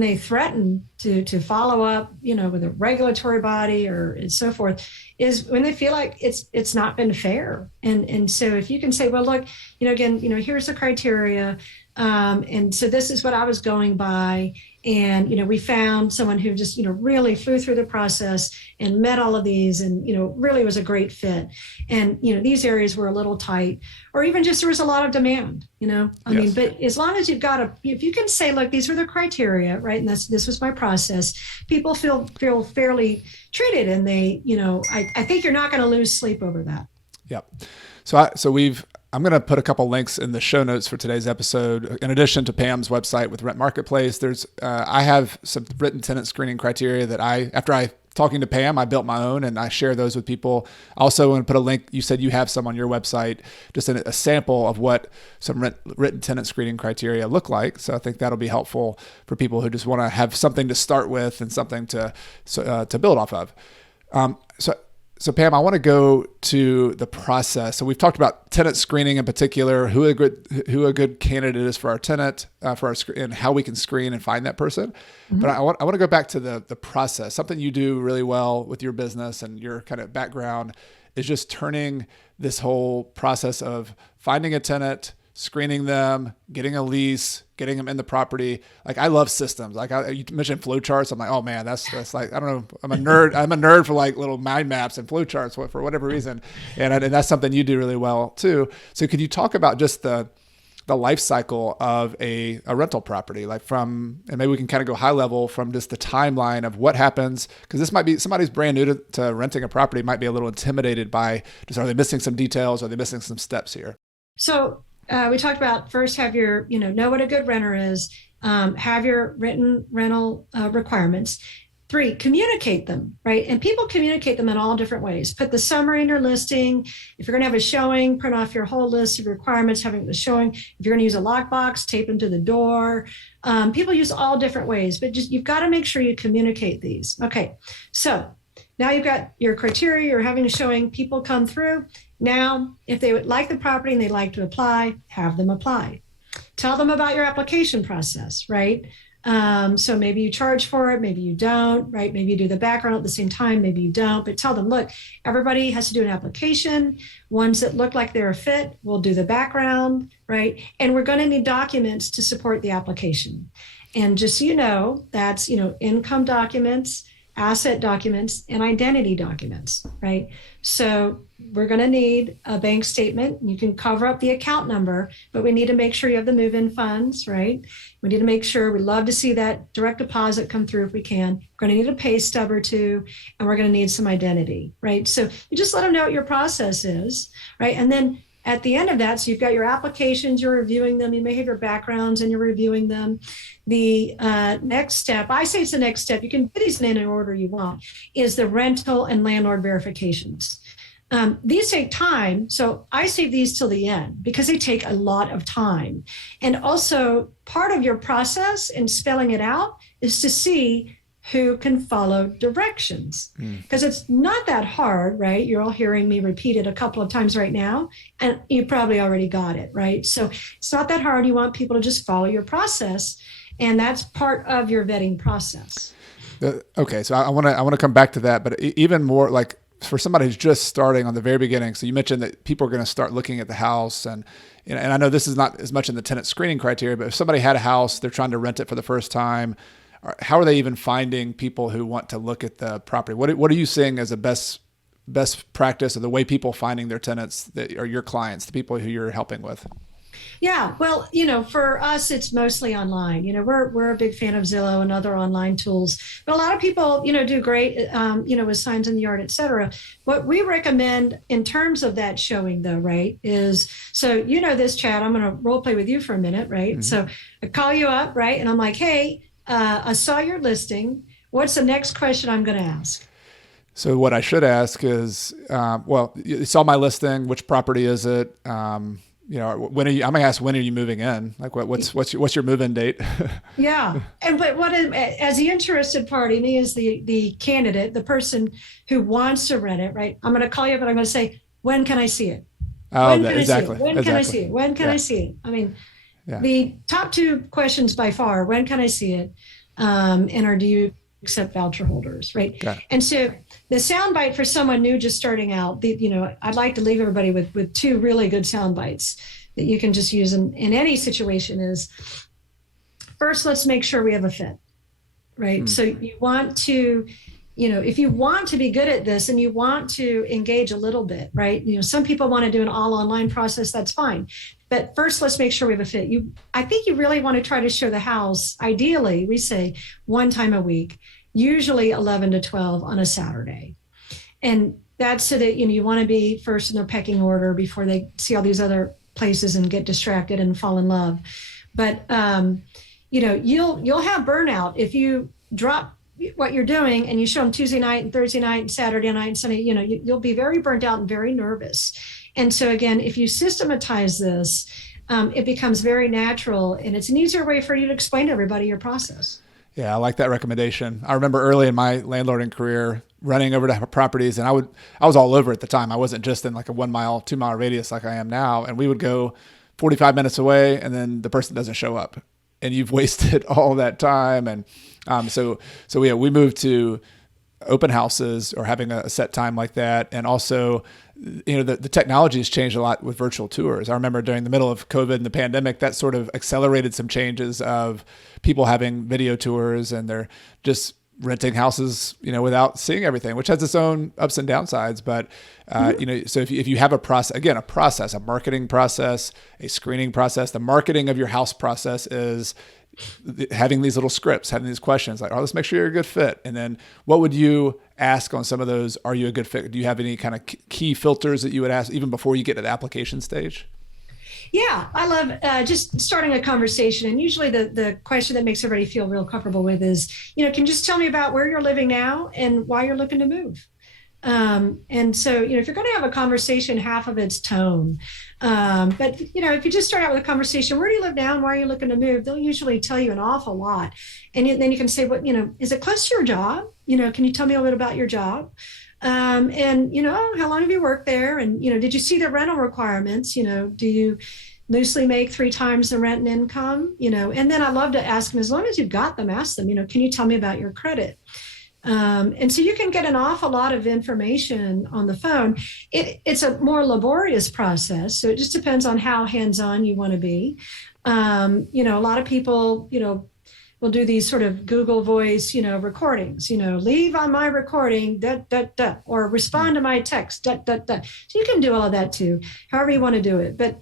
they threaten to follow up, with a regulatory body or and so forth, is when they feel like it's not been fair. And so if you can say, well, look, again, here's the criteria. And so this is what I was going by. And, we found someone who just, really flew through the process and met all of these and, really was a great fit. And, these areas were a little tight, or even just there was a lot of demand, I mean, but as long as you've got if you can say, look, these were the criteria, right? And this was my process, people feel fairly treated. And they, I think you're not going to lose sleep over that. Yep. I'm going to put a couple links in the show notes for today's episode. In addition to Pam's website with Rent Marketplace, I have some written tenant screening criteria that after talking to Pam, I built my own and I share those with people. Also, I'm going to put a link. You said you have some on your website, just a sample of what some written tenant screening criteria look like. So I think that'll be helpful for people who just want to have something to start with and something to build off of. So Pam, I want to go to the process. So we've talked about tenant screening in particular, who a good candidate is for our tenant, and how we can screen and find that person. Mm-hmm. But I want to go back to the process. Something you do really well with your business and your kind of background is just turning this whole process of finding a tenant, screening them, getting a lease, getting them in the property. Like I love systems. Like you mentioned flowcharts. I'm like, oh man, that's like, I don't know. I'm a nerd for like little mind maps and flowcharts for whatever reason. And that's something you do really well too. So could you talk about just the life cycle of a rental property, and maybe we can kind of go high level from just the timeline of what happens, because this might be somebody's brand new to renting a property, might be a little intimidated by just, are they missing some details? Are they missing some steps here? So we talked about first have your, know what a good renter is, have your written rental requirements. 3, communicate them, right? And people communicate them in all different ways. Put the summary in your listing. If you're going to have a showing, print off your whole list of requirements, having the showing. If you're going to use a lockbox, tape them to the door. People use all different ways, but you've got to make sure you communicate these. Okay, so now you've got your criteria, you're having a showing, people come through. Now, if they would like the property and they'd like to apply, have them apply. Tell them about your application process, right? So maybe you charge for it, maybe you don't, right? Maybe you do the background at the same time, maybe you don't, but tell them, look, everybody has to do an application. Ones that look like they're a fit, we'll do the background, right? And we're going to need documents to support the application. And just so you know, that's, income documents, asset documents, and identity documents, right? So we're going to need a bank statement. You can cover up the account number, but we need to make sure you have the move-in funds, right? We need to make sure, we love to see that direct deposit come through if we can. We're going to need a pay stub or 2, and we're going to need some identity, right? So you just let them know what your process is, right? And then at the end of that, so you've got your applications, you're reviewing them, you may have your backgrounds and you're reviewing them. The next step, I say it's the next step, you can put these in any order you want, is the rental and landlord verifications. These take time, so I save these till the end because they take a lot of time. And also part of your process in spelling it out is to see who can follow directions, because it's not that hard, right? You're all hearing me repeat it a couple of times right now, and you probably already got it, right? So it's not that hard. You want people to just follow your process, and that's part of your vetting process. Okay, so I want to come back to that, but even more like for somebody who's just starting on the very beginning. So you mentioned that people are going to start looking at the house, and I know this is not as much in the tenant screening criteria, but if somebody had a house, they're trying to rent it for the first time, how are they even finding people who want to look at the property? What are you seeing as a best practice, or the way people finding their tenants that are your clients, the people who you're helping with? Yeah, well, for us, it's mostly online. We're a big fan of Zillow and other online tools, but a lot of people, do great, with signs in the yard, et cetera. What we recommend in terms of that showing, though, right, is so this, Chad. I'm going to role play with you for a minute, right? Mm-hmm. So I call you up, right, and I'm like, hey, I saw your listing. What's the next question I'm going to ask? So what I should ask is, well, you saw my listing. Which property is it? When are you? I'm gonna ask, when are you moving in? Like, what's your move-in date? Yeah, but as the interested party, me as the candidate, the person who wants to rent it, right? I'm going to call you up and I'm going to say, when can I see it? When can exactly. I see it? When can I see it? When can I see it? I mean, the top two questions by far: when can I see it? And do you accept voucher holders, right? And so the soundbite for someone new just starting out, I'd like to leave everybody with two really good sound bites that you can just use in any situation is, first, let's make sure we have a fit, right? So you want to, if you want to be good at this and you want to engage a little bit, right? Some people want to do an all online process, that's fine. But first, let's make sure we have a fit. I think you really want to try to show the house, ideally, we say one time a week, usually 11 to 12 on a Saturday. And that's so that, you want to be first in their pecking order before they see all these other places and get distracted and fall in love. But, you'll have burnout if you drop what you're doing and you show them Tuesday night and Thursday night and Saturday night and Sunday, you'll be very burnt out and very nervous. And so again, if you systematize this, it becomes very natural and it's an easier way for you to explain to everybody your process. Yeah, I like that recommendation. I remember early in my landlording career running over to properties, and I was all over at the time. I wasn't just in like a 1 mile, 2 mile radius like I am now. And we would go 45 minutes away and then the person doesn't show up and you've wasted all that time. And so we moved to open houses or having a set time like that. And also, the technology has changed a lot with virtual tours. I remember during the middle of COVID and the pandemic, that sort of accelerated some changes of people having video tours and they're just renting houses, without seeing everything, which has its own ups and downsides. But, so if you have a marketing process, a screening process, the marketing of your house process is having these little scripts, having these questions like, let's make sure you're a good fit. And then what would you ask on some of those? Are you a good fit? Do you have any kind of key filters that you would ask even before you get to the application stage? Yeah, I love just starting a conversation. And usually the question that makes everybody feel real comfortable with is, can you just tell me about where you're living now and why you're looking to move? And so, if you're going to have a conversation, half of it's tone. But, if you just start out with a conversation, where do you live now and why are you looking to move? They'll usually tell you an awful lot. And then you can say, is it close to your job? Can you tell me a little bit about your job? And, how long have you worked there? And, did you see the rental requirements? Do you loosely make 3 times the rent and income? And then I love to ask them, as long as you've got them, ask them, can you tell me about your credit? And so you can get an awful lot of information on the phone. It's a more laborious process. So it just depends on how hands-on you want to be. A lot of people, will do these sort of Google Voice, recordings, leave on my recording, or respond to my text, So you can do all of that too, however you want to do it. But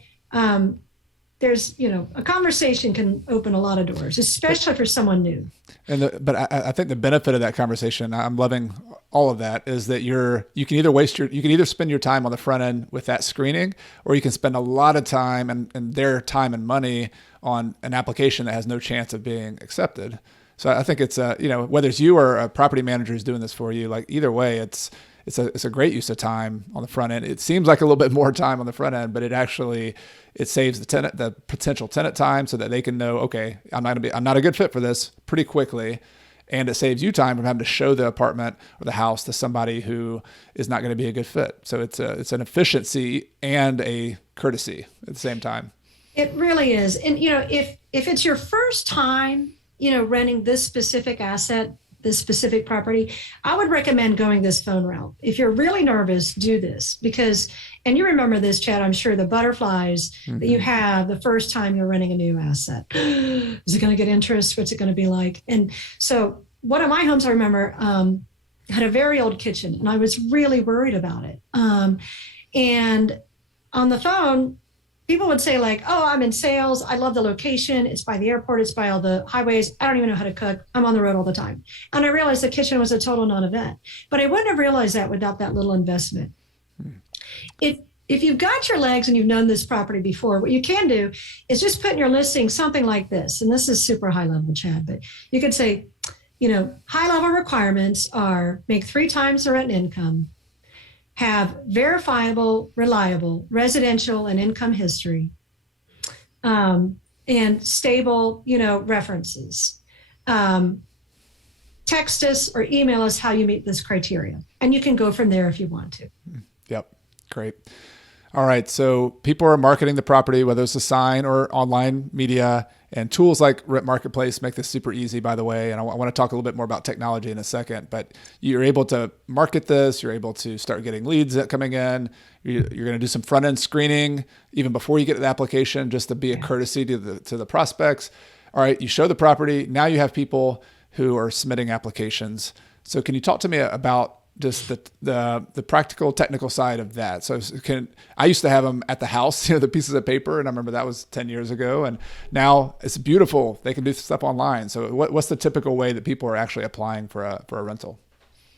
there's, a conversation can open a lot of doors, especially for someone new. But I think the benefit of that conversation, I'm loving all of that, is that you can either spend your time on the front end with that screening, or you can spend a lot of time and their time and money on an application that has no chance of being accepted. So I think it's whether it's you or a property manager who's doing this for you, like either way, it's a great use of time on the front end. It seems like a little bit more time on the front end, but it saves the potential tenant time so that they can know, okay, I'm not a good fit for this pretty quickly. And it saves you time from having to show the apartment or the house to somebody who is not going to be a good fit. So it's an efficiency and a courtesy at the same time. It really is. And, if it's your first time, renting this specific asset, this specific property, I would recommend going this phone route. If you're really nervous, do this and you remember this, Chad, I'm sure, the butterflies that you have the first time you're renting a new asset. Is it going to get interest? What's it going to be like? And so one of my homes, I remember, had a very old kitchen and I was really worried about it. And on the phone, people would say like, oh, I'm in sales. I love the location. It's by the airport. It's by all the highways. I don't even know how to cook. I'm on the road all the time. And I realized the kitchen was a total non-event, but I wouldn't have realized that without that little investment. If you've got your legs and you've known this property before, what you can do is just put in your listing something like this. And this is super high level, Chad, but you could say, high level requirements are make 3 times the rent income, have verifiable, reliable residential and income history, and stable, references. Text us or email us how you meet this criteria. And you can go from there if you want to. Yep. Great. All right. So people are marketing the property, whether it's a sign or online media, and tools like Rent Marketplace make this super easy, by the way. And I want to talk a little bit more about technology in a second, but you're able to market this. You're able to start getting leads that coming in. You're going to do some front end screening even before you get to the application, just to be a courtesy to the prospects. All right. You show the property. Now you have people who are submitting applications. So can you talk to me about just the practical technical side of that? So I used to have them at the house, the pieces of paper, and I remember that was 10 years ago, and now it's beautiful. They can do stuff online. So what's the typical way that people are actually applying for a rental?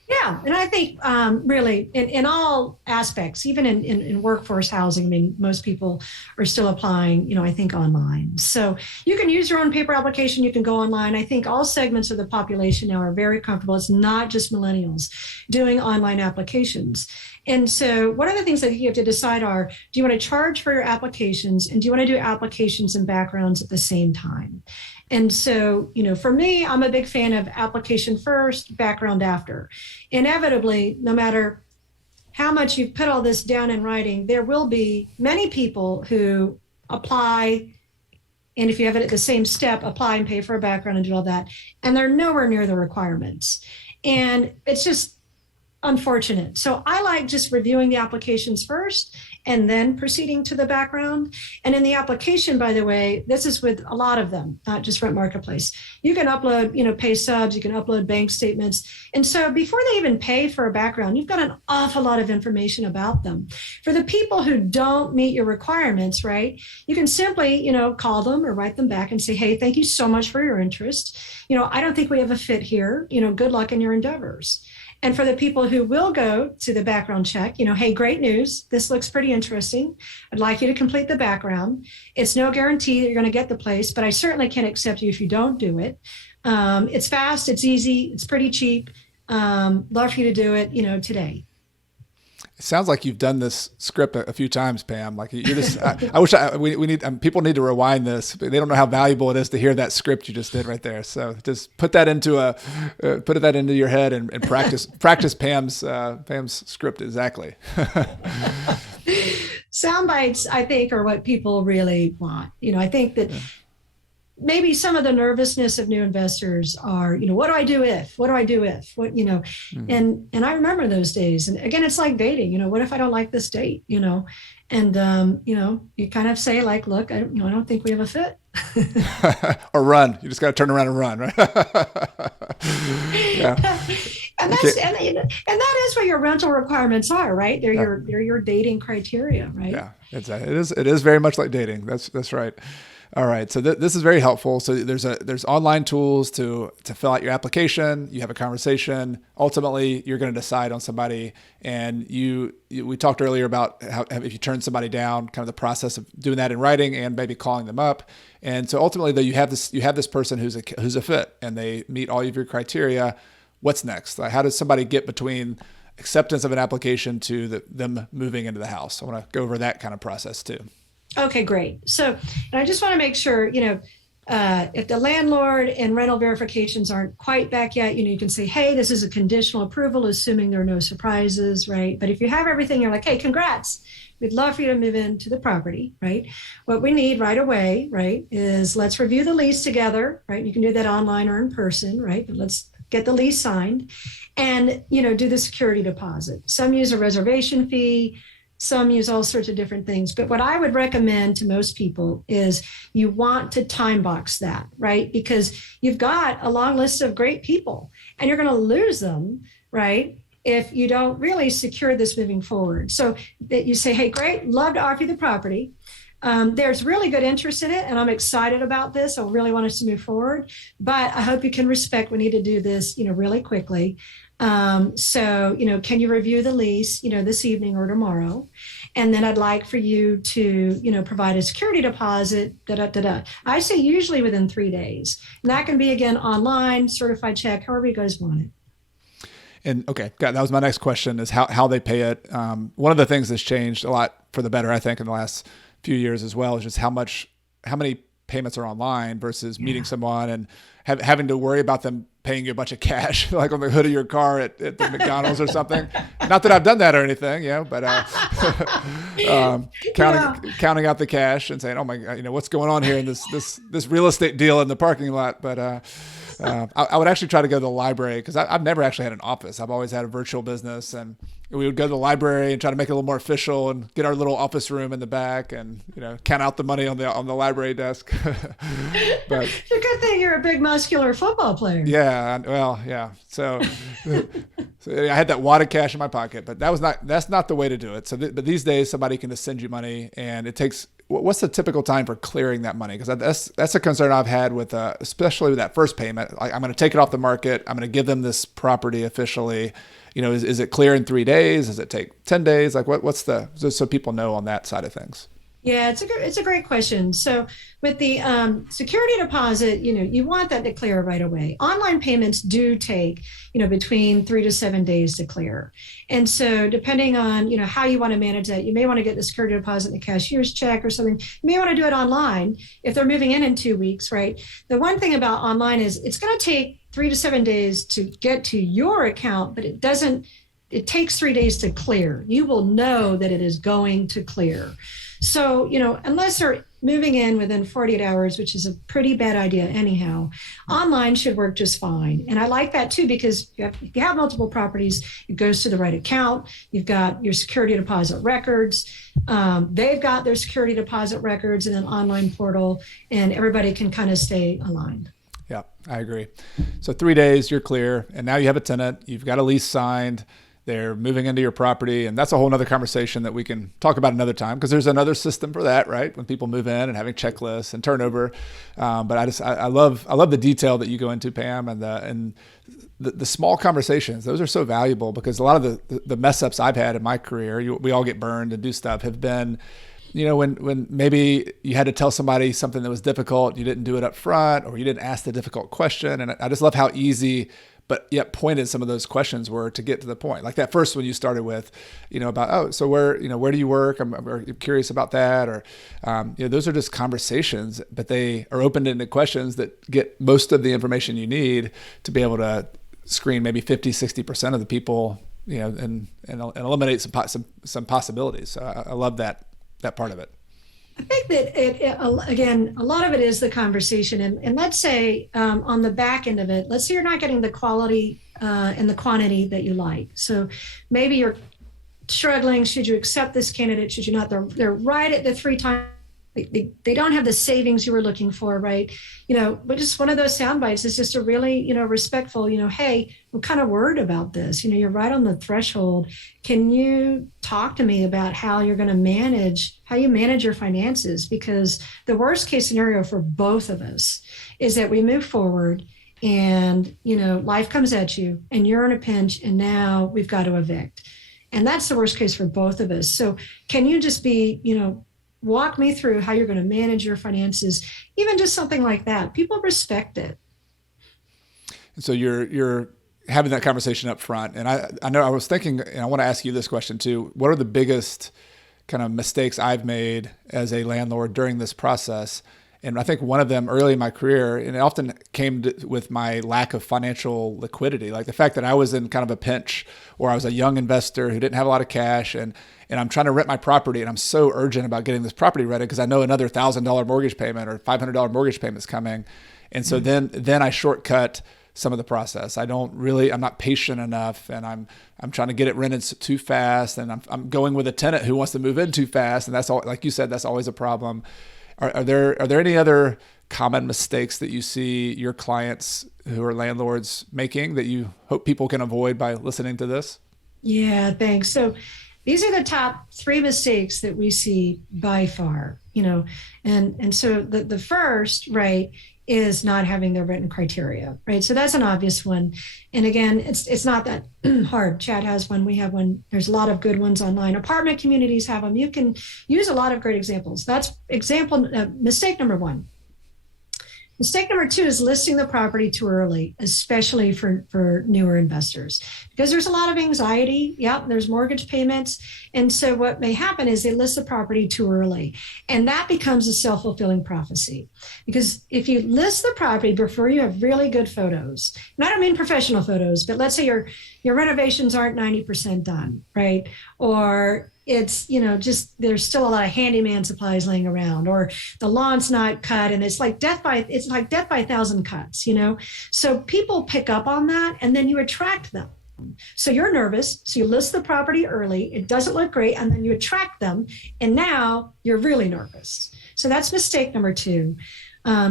Yeah, and I think really in all aspects, even in workforce housing, I mean, most people are still applying, I think online. So you can use your own paper application. You can go online. I think all segments of the population now are very comfortable. It's not just millennials doing online applications. And so one of the things that you have to decide are, do you want to charge for your applications, and do you want to do applications and backgrounds at the same time? And so, for me, I'm a big fan of application first, background after. Inevitably, no matter how much you put all this down in writing, there will be many people who apply, and if you have it at the same step, apply and pay for a background and do all that, and they're nowhere near the requirements. And it's just unfortunate. So I like just reviewing the applications first and then proceeding to the background. And in the application, by the way, this is with a lot of them, not just Rent Marketplace. You can upload, pay stubs, you can upload bank statements. And so before they even pay for a background, you've got an awful lot of information about them. For the people who don't meet your requirements, right, you can simply, call them or write them back and say, hey, thank you so much for your interest. I don't think we have a fit here. Good luck in your endeavors. And for the people who will go to the background check, hey, great news. This looks pretty interesting. I'd like you to complete the background. It's no guarantee that you're going to get the place, but I certainly can't accept you if you don't do it. It's fast, it's easy, it's pretty cheap. Love for you to do it, today. It sounds like you've done this script a few times, Pam. Like you're just, I wish we need, people need to rewind this. They don't know how valuable it is to hear that script you just did right there. So just put that into your head and practice Pam's script exactly. Sound bites, I think, are what people really want. I think that maybe some of the nervousness of new investors are, what do I do if, and I remember those days. And again, it's like dating, what if I don't like this date, and, you kind of say like, look, I don't think we have a fit. Or run. You just got to turn around and run, right? Yeah. And that is what your rental requirements are, right? They're your dating criteria, right? Yeah, it is very much like dating. That's right. All right. So this is very helpful. So there's online tools to fill out your application. You have a conversation. Ultimately, you're going to decide on somebody. And we talked earlier about how if you turn somebody down, kind of the process of doing that in writing and maybe calling them up. And so ultimately, though, you have this person who's a fit and they meet all of your criteria. What's next? Like, how does somebody get between acceptance of an application to them moving into the house? I want to go over that kind of process too. Okay, great. So, and I just want to make sure, if the landlord and rental verifications aren't quite back yet, you can say, hey, this is a conditional approval, assuming there are no surprises, right? But if you have everything, you're like, hey, congrats. We'd love for you to move into the property, right? What we need right away, right, is let's review the lease together, right? You can do that online or in person, right? But let's get the lease signed and, do the security deposit. Some use a reservation fee. Some use all sorts of different things. But what I would recommend to most people is you want to time box that, right? Because you've got a long list of great people and you're going to lose them, right? If you don't really secure this moving forward. So that you say, hey, great, love to offer you the property. There's really good interest in it, and I'm excited about this. I really want us to move forward, but I hope you can respect we need to do this, really quickly. So, can you review the lease, this evening or tomorrow? And then I'd like for you to, provide a security deposit, I say usually within 3 days. And that can be, again, online, certified check, however you guys want it. And okay, that was my next question, is how they pay it. One of the things that's changed a lot for the better, I think, in the last few years as well, is just how many payments are online versus meeting someone and having to worry about them paying you a bunch of cash, like on the hood of your car at the McDonald's or something. Not that I've done that or anything, but counting out the cash and saying, oh my God, what's going on here in this real estate deal in the parking lot. But I would actually try to go to the library, because I've never actually had an office. I've always had a virtual business, and we would go to the library and try to make it a little more official and get our little office room in the back and, count out the money on the library desk. But it's a good thing you're a big muscular football player. Yeah. Well, yeah. So I had that wad of cash in my pocket, but that's not the way to do it. So, but these days somebody can just send you money, and it takes, what's the typical time for clearing that money? Because that's a concern I've had with, especially with that first payment. Like, I'm going to take it off the market. I'm going to give them this property officially. Is it clear in 3 days? Does it take 10 days? Like what's just so people know on that side of things? Yeah, it's a great question. So with the security deposit, you want that to clear right away. Online payments do take, between 3 to 7 days to clear. And so depending on, how you want to manage that, you may want to get the security deposit in a cashier's check or something. You may want to do it online if they're moving in 2 weeks, right? The one thing about online is it's going to take 3 to 7 days to get to your account, but it takes 3 days to clear. You will know that it is going to clear. So, unless they're moving in within 48 hours, which is a pretty bad idea anyhow, online should work just fine. And I like that too, because if you have multiple properties, it goes to the right account. You've got your security deposit records. They've got their security deposit records in an online portal, and everybody can kind of stay aligned. Yeah, I agree. So 3 days, you're clear. And now you have a tenant, you've got a lease signed. They're moving into your property, and that's a whole nother conversation that we can talk about another time, because there's another system for that, right? When people move in and having checklists and turnover. But I love the detail that you go into, Pam, and the small conversations. Those are so valuable, because a lot of the mess ups I've had in my career, we all get burned and do stuff, have been, when maybe you had to tell somebody something that was difficult, you didn't do it up front, or you didn't ask the difficult question. And I just love how easy but yet pointed some of those questions were to get to the point. Like that first one you started with, about, so where do you work? I'm curious about that. Or, those are just conversations, but they are open-ended questions that get most of the information you need to be able to screen maybe 50-60% of the people, and eliminate some possibilities. So I love that part of it. I think that again, a lot of it is the conversation. And let's say on the back end of it, let's say you're not getting the quality and the quantity that you like. So maybe you're struggling. Should you accept this candidate? Should you not? They're right at the 3 times. They don't have the savings you were looking for, right? But just one of those sound bites is just a really, respectful, hey, I'm kind of worried about this. You're right on the threshold. Can you talk to me about how you manage your finances? Because the worst case scenario for both of us is that we move forward and, life comes at you and you're in a pinch and now we've got to evict. And that's the worst case for both of us. So can you just be, walk me through how you're going to manage your finances, even just something like that. People respect it. And so you're having that conversation up front. And I know I was thinking, and I want to ask you this question too. What are the biggest kind of mistakes I've made as a landlord during this process? And I think one of them early in my career, and it often came with my lack of financial liquidity, like the fact that I was in kind of a pinch, or I was a young investor who didn't have a lot of cash, and I'm trying to rent my property, and I'm so urgent about getting this property rented because I know another $1,000 mortgage payment or $500 mortgage payment is coming. And so then I shortcut some of the process. I'm not patient enough, and I'm trying to get it rented too fast, and I'm going with a tenant who wants to move in too fast, and that's all, like you said, that's always a problem. Are there any other common mistakes that you see your clients who are landlords making that you hope people can avoid by listening to this? Yeah, thanks. So these are the top 3 mistakes that we see by far, and so the first, right, is not having the written criteria, right? So that's an obvious one. And again, it's not that hard. Chad has one, we have one. There's a lot of good ones online. Apartment communities have them. You can use a lot of great examples. That's mistake number 1. Mistake number 2 is listing the property too early, especially for newer investors, because there's a lot of anxiety. Yeah, there's mortgage payments. And so what may happen is they list the property too early, and that becomes a self-fulfilling prophecy. Because if you list the property before you have really good photos, and I don't mean professional photos, but let's say your renovations aren't 90% done, right? Or it's, just there's still a lot of handyman supplies laying around, or the lawn's not cut, and it's like death by 1,000 cuts, So people pick up on that, and then you attract them. So you're nervous, so you list the property early, it doesn't look great, and then you attract them, and now you're really nervous. So that's mistake number 2.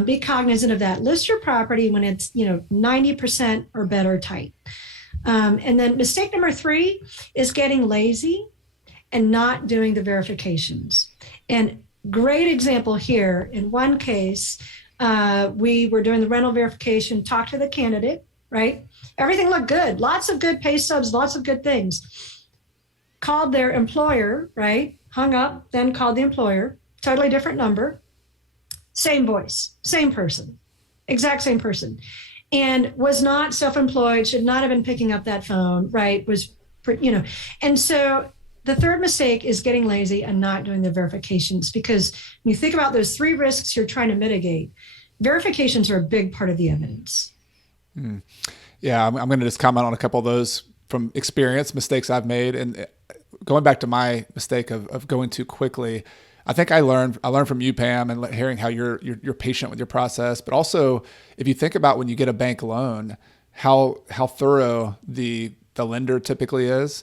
Be cognizant of that. List your property when it's 90% or better tight. And then mistake number 3 is getting lazy and not doing the verifications. And great example here. In one case, we were doing the rental verification, talked to the candidate, right? Everything looked good. Lots of good pay stubs, lots of good things. Called their employer, right? Hung up, then called the employer, totally different number. Same voice, same person, exact same person. And was not self-employed, should not have been picking up that phone, right? And so the third mistake is getting lazy and not doing the verifications, because when you think about those 3 risks you're trying to mitigate, verifications are a big part of the evidence. Yeah, I'm going to just comment on a couple of those from experience, mistakes I've made. And going back to my mistake of going too quickly, I think I learned from you, Pam, and hearing how you're patient with your process. But also, if you think about when you get a bank loan, how thorough the lender typically is,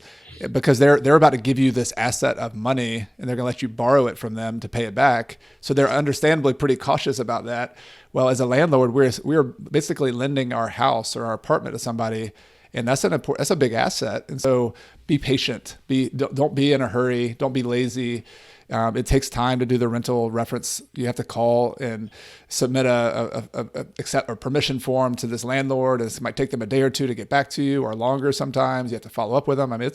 because they're about to give you this asset of money, and they're going to let you borrow it from them to pay it back. So they're understandably pretty cautious about that. Well, as a landlord, we're basically lending our house or our apartment to somebody, and that's a big asset. And so be patient. Don't be in a hurry. Don't be lazy. It takes time to do the rental reference. You have to call and submit a permission form to this landlord. It might take them a day or 2 to get back to you, or longer sometimes. You have to follow up with them. I mean,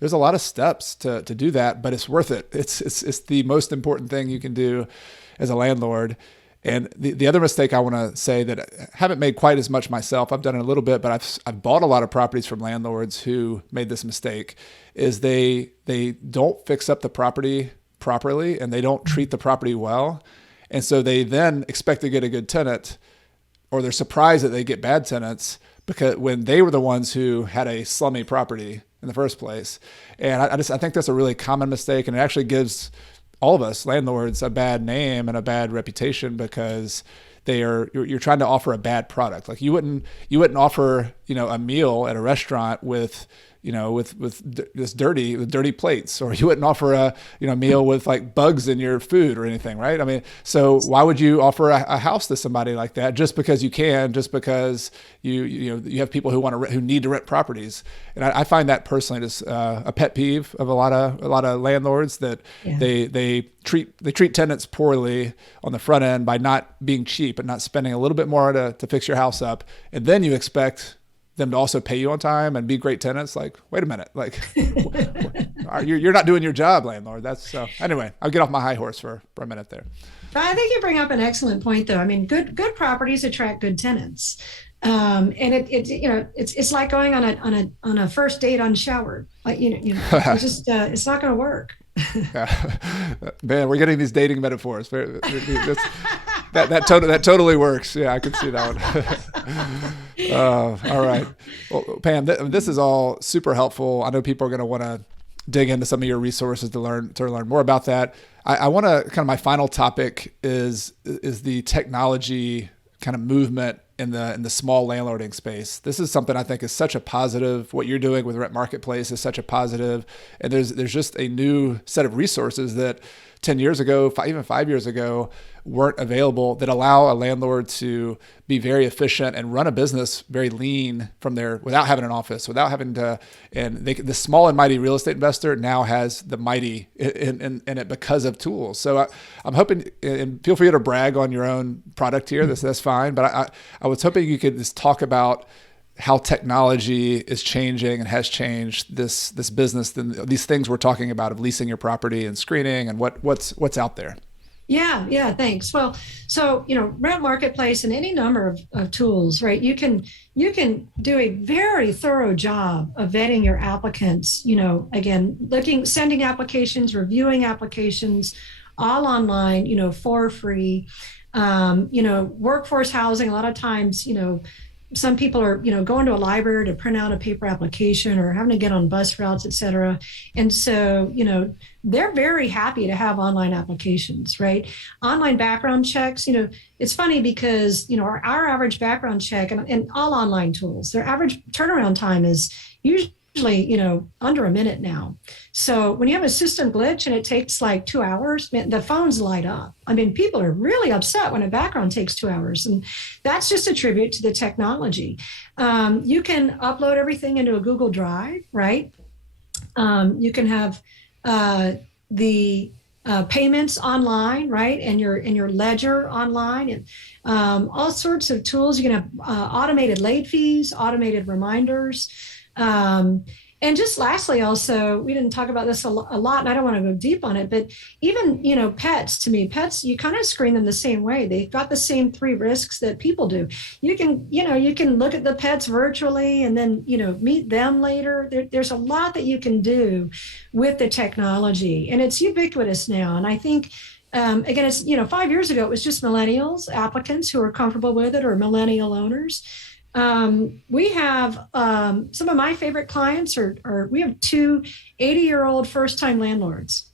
there's a lot of steps to do that, but it's worth it. It's the most important thing you can do as a landlord. And the other mistake I want to say that I haven't made quite as much myself, I've done it a little bit, but I've bought a lot of properties from landlords who made this mistake, is they don't fix up the property properly, and they don't treat the property well. And so they then expect to get a good tenant, or they're surprised that they get bad tenants, because when they were the ones who had a slummy property in the first place. And I think that's a really common mistake, and it actually gives all of us landlords a bad name and a bad reputation, because you're trying to offer a bad product. Like you wouldn't offer, a meal at a restaurant with dirty plates, or you wouldn't offer a meal with like bugs in your food or anything, right? I mean, so why would you offer a house to somebody like that just because you can, just because you have people who need to rent properties? And I find that personally just a pet peeve of a lot of landlords, that they treat tenants poorly on the front end by not being cheap and not spending a little bit more to fix your house up, and then you expect them to also pay you on time and be great tenants. Like, wait a minute, like you're not doing your job, landlord. Anyway, I'll get off my high horse for a minute there. I think you bring up an excellent point, though. I mean, good properties attract good tenants, and it's like going on a first date unshowered. Like it's just it's not going to work. Yeah. Man, we're getting these dating metaphors. That totally works. Yeah, I can see that one. All right. Well, Pam, this is all super helpful. I know people are going to want to dig into some of your resources to learn more about that. I want to kind of, my final topic is the technology kind of movement in the small landlording space. This is something I think is such a positive. What you're doing with Rent Marketplace is such a positive, and there's just a new set of resources that 10 years ago, even 5 years ago, weren't available, that allow a landlord to be very efficient and run a business very lean from there without having an office, without having to, the small and mighty real estate investor now has the mighty in it because of tools. So I'm hoping, and feel free to brag on your own product here, that's fine. But I was hoping you could just talk about how technology is changing and has changed this business, these things we're talking about of leasing your property and screening and what's out there. Yeah, thanks. Well, so, Rent Marketplace and any number of tools, right? You can do a very thorough job of vetting your applicants, again, sending applications, reviewing applications, all online, for free. Workforce housing, a lot of times, some people are, going to a library to print out a paper application or having to get on bus routes, et cetera. And so, they're very happy to have online applications, right? Online background checks, it's funny because, our average background check and all online tools, their average turnaround time is usually, under a minute now. So when you have a system glitch and it takes like 2 hours, man, the phones light up. I mean, people are really upset when a background takes 2 hours. And that's just a tribute to the technology. You can upload everything into a Google Drive, right? You can have the payments online, right? And your ledger online, and all sorts of tools. You can have automated late fees, automated reminders. And just lastly, also, we didn't talk about this a lot, and I don't want to go deep on it, but even, pets, you kind of screen them the same way. They've got the same 3 risks that people do. You can look at the pets virtually and then, meet them later. There's a lot that you can do with the technology, and it's ubiquitous now. And I think, again, it's, 5 years ago, it was just millennials, applicants who are comfortable with it, or millennial owners. We have some of my favorite clients are we have 2 80-year-old first-time landlords.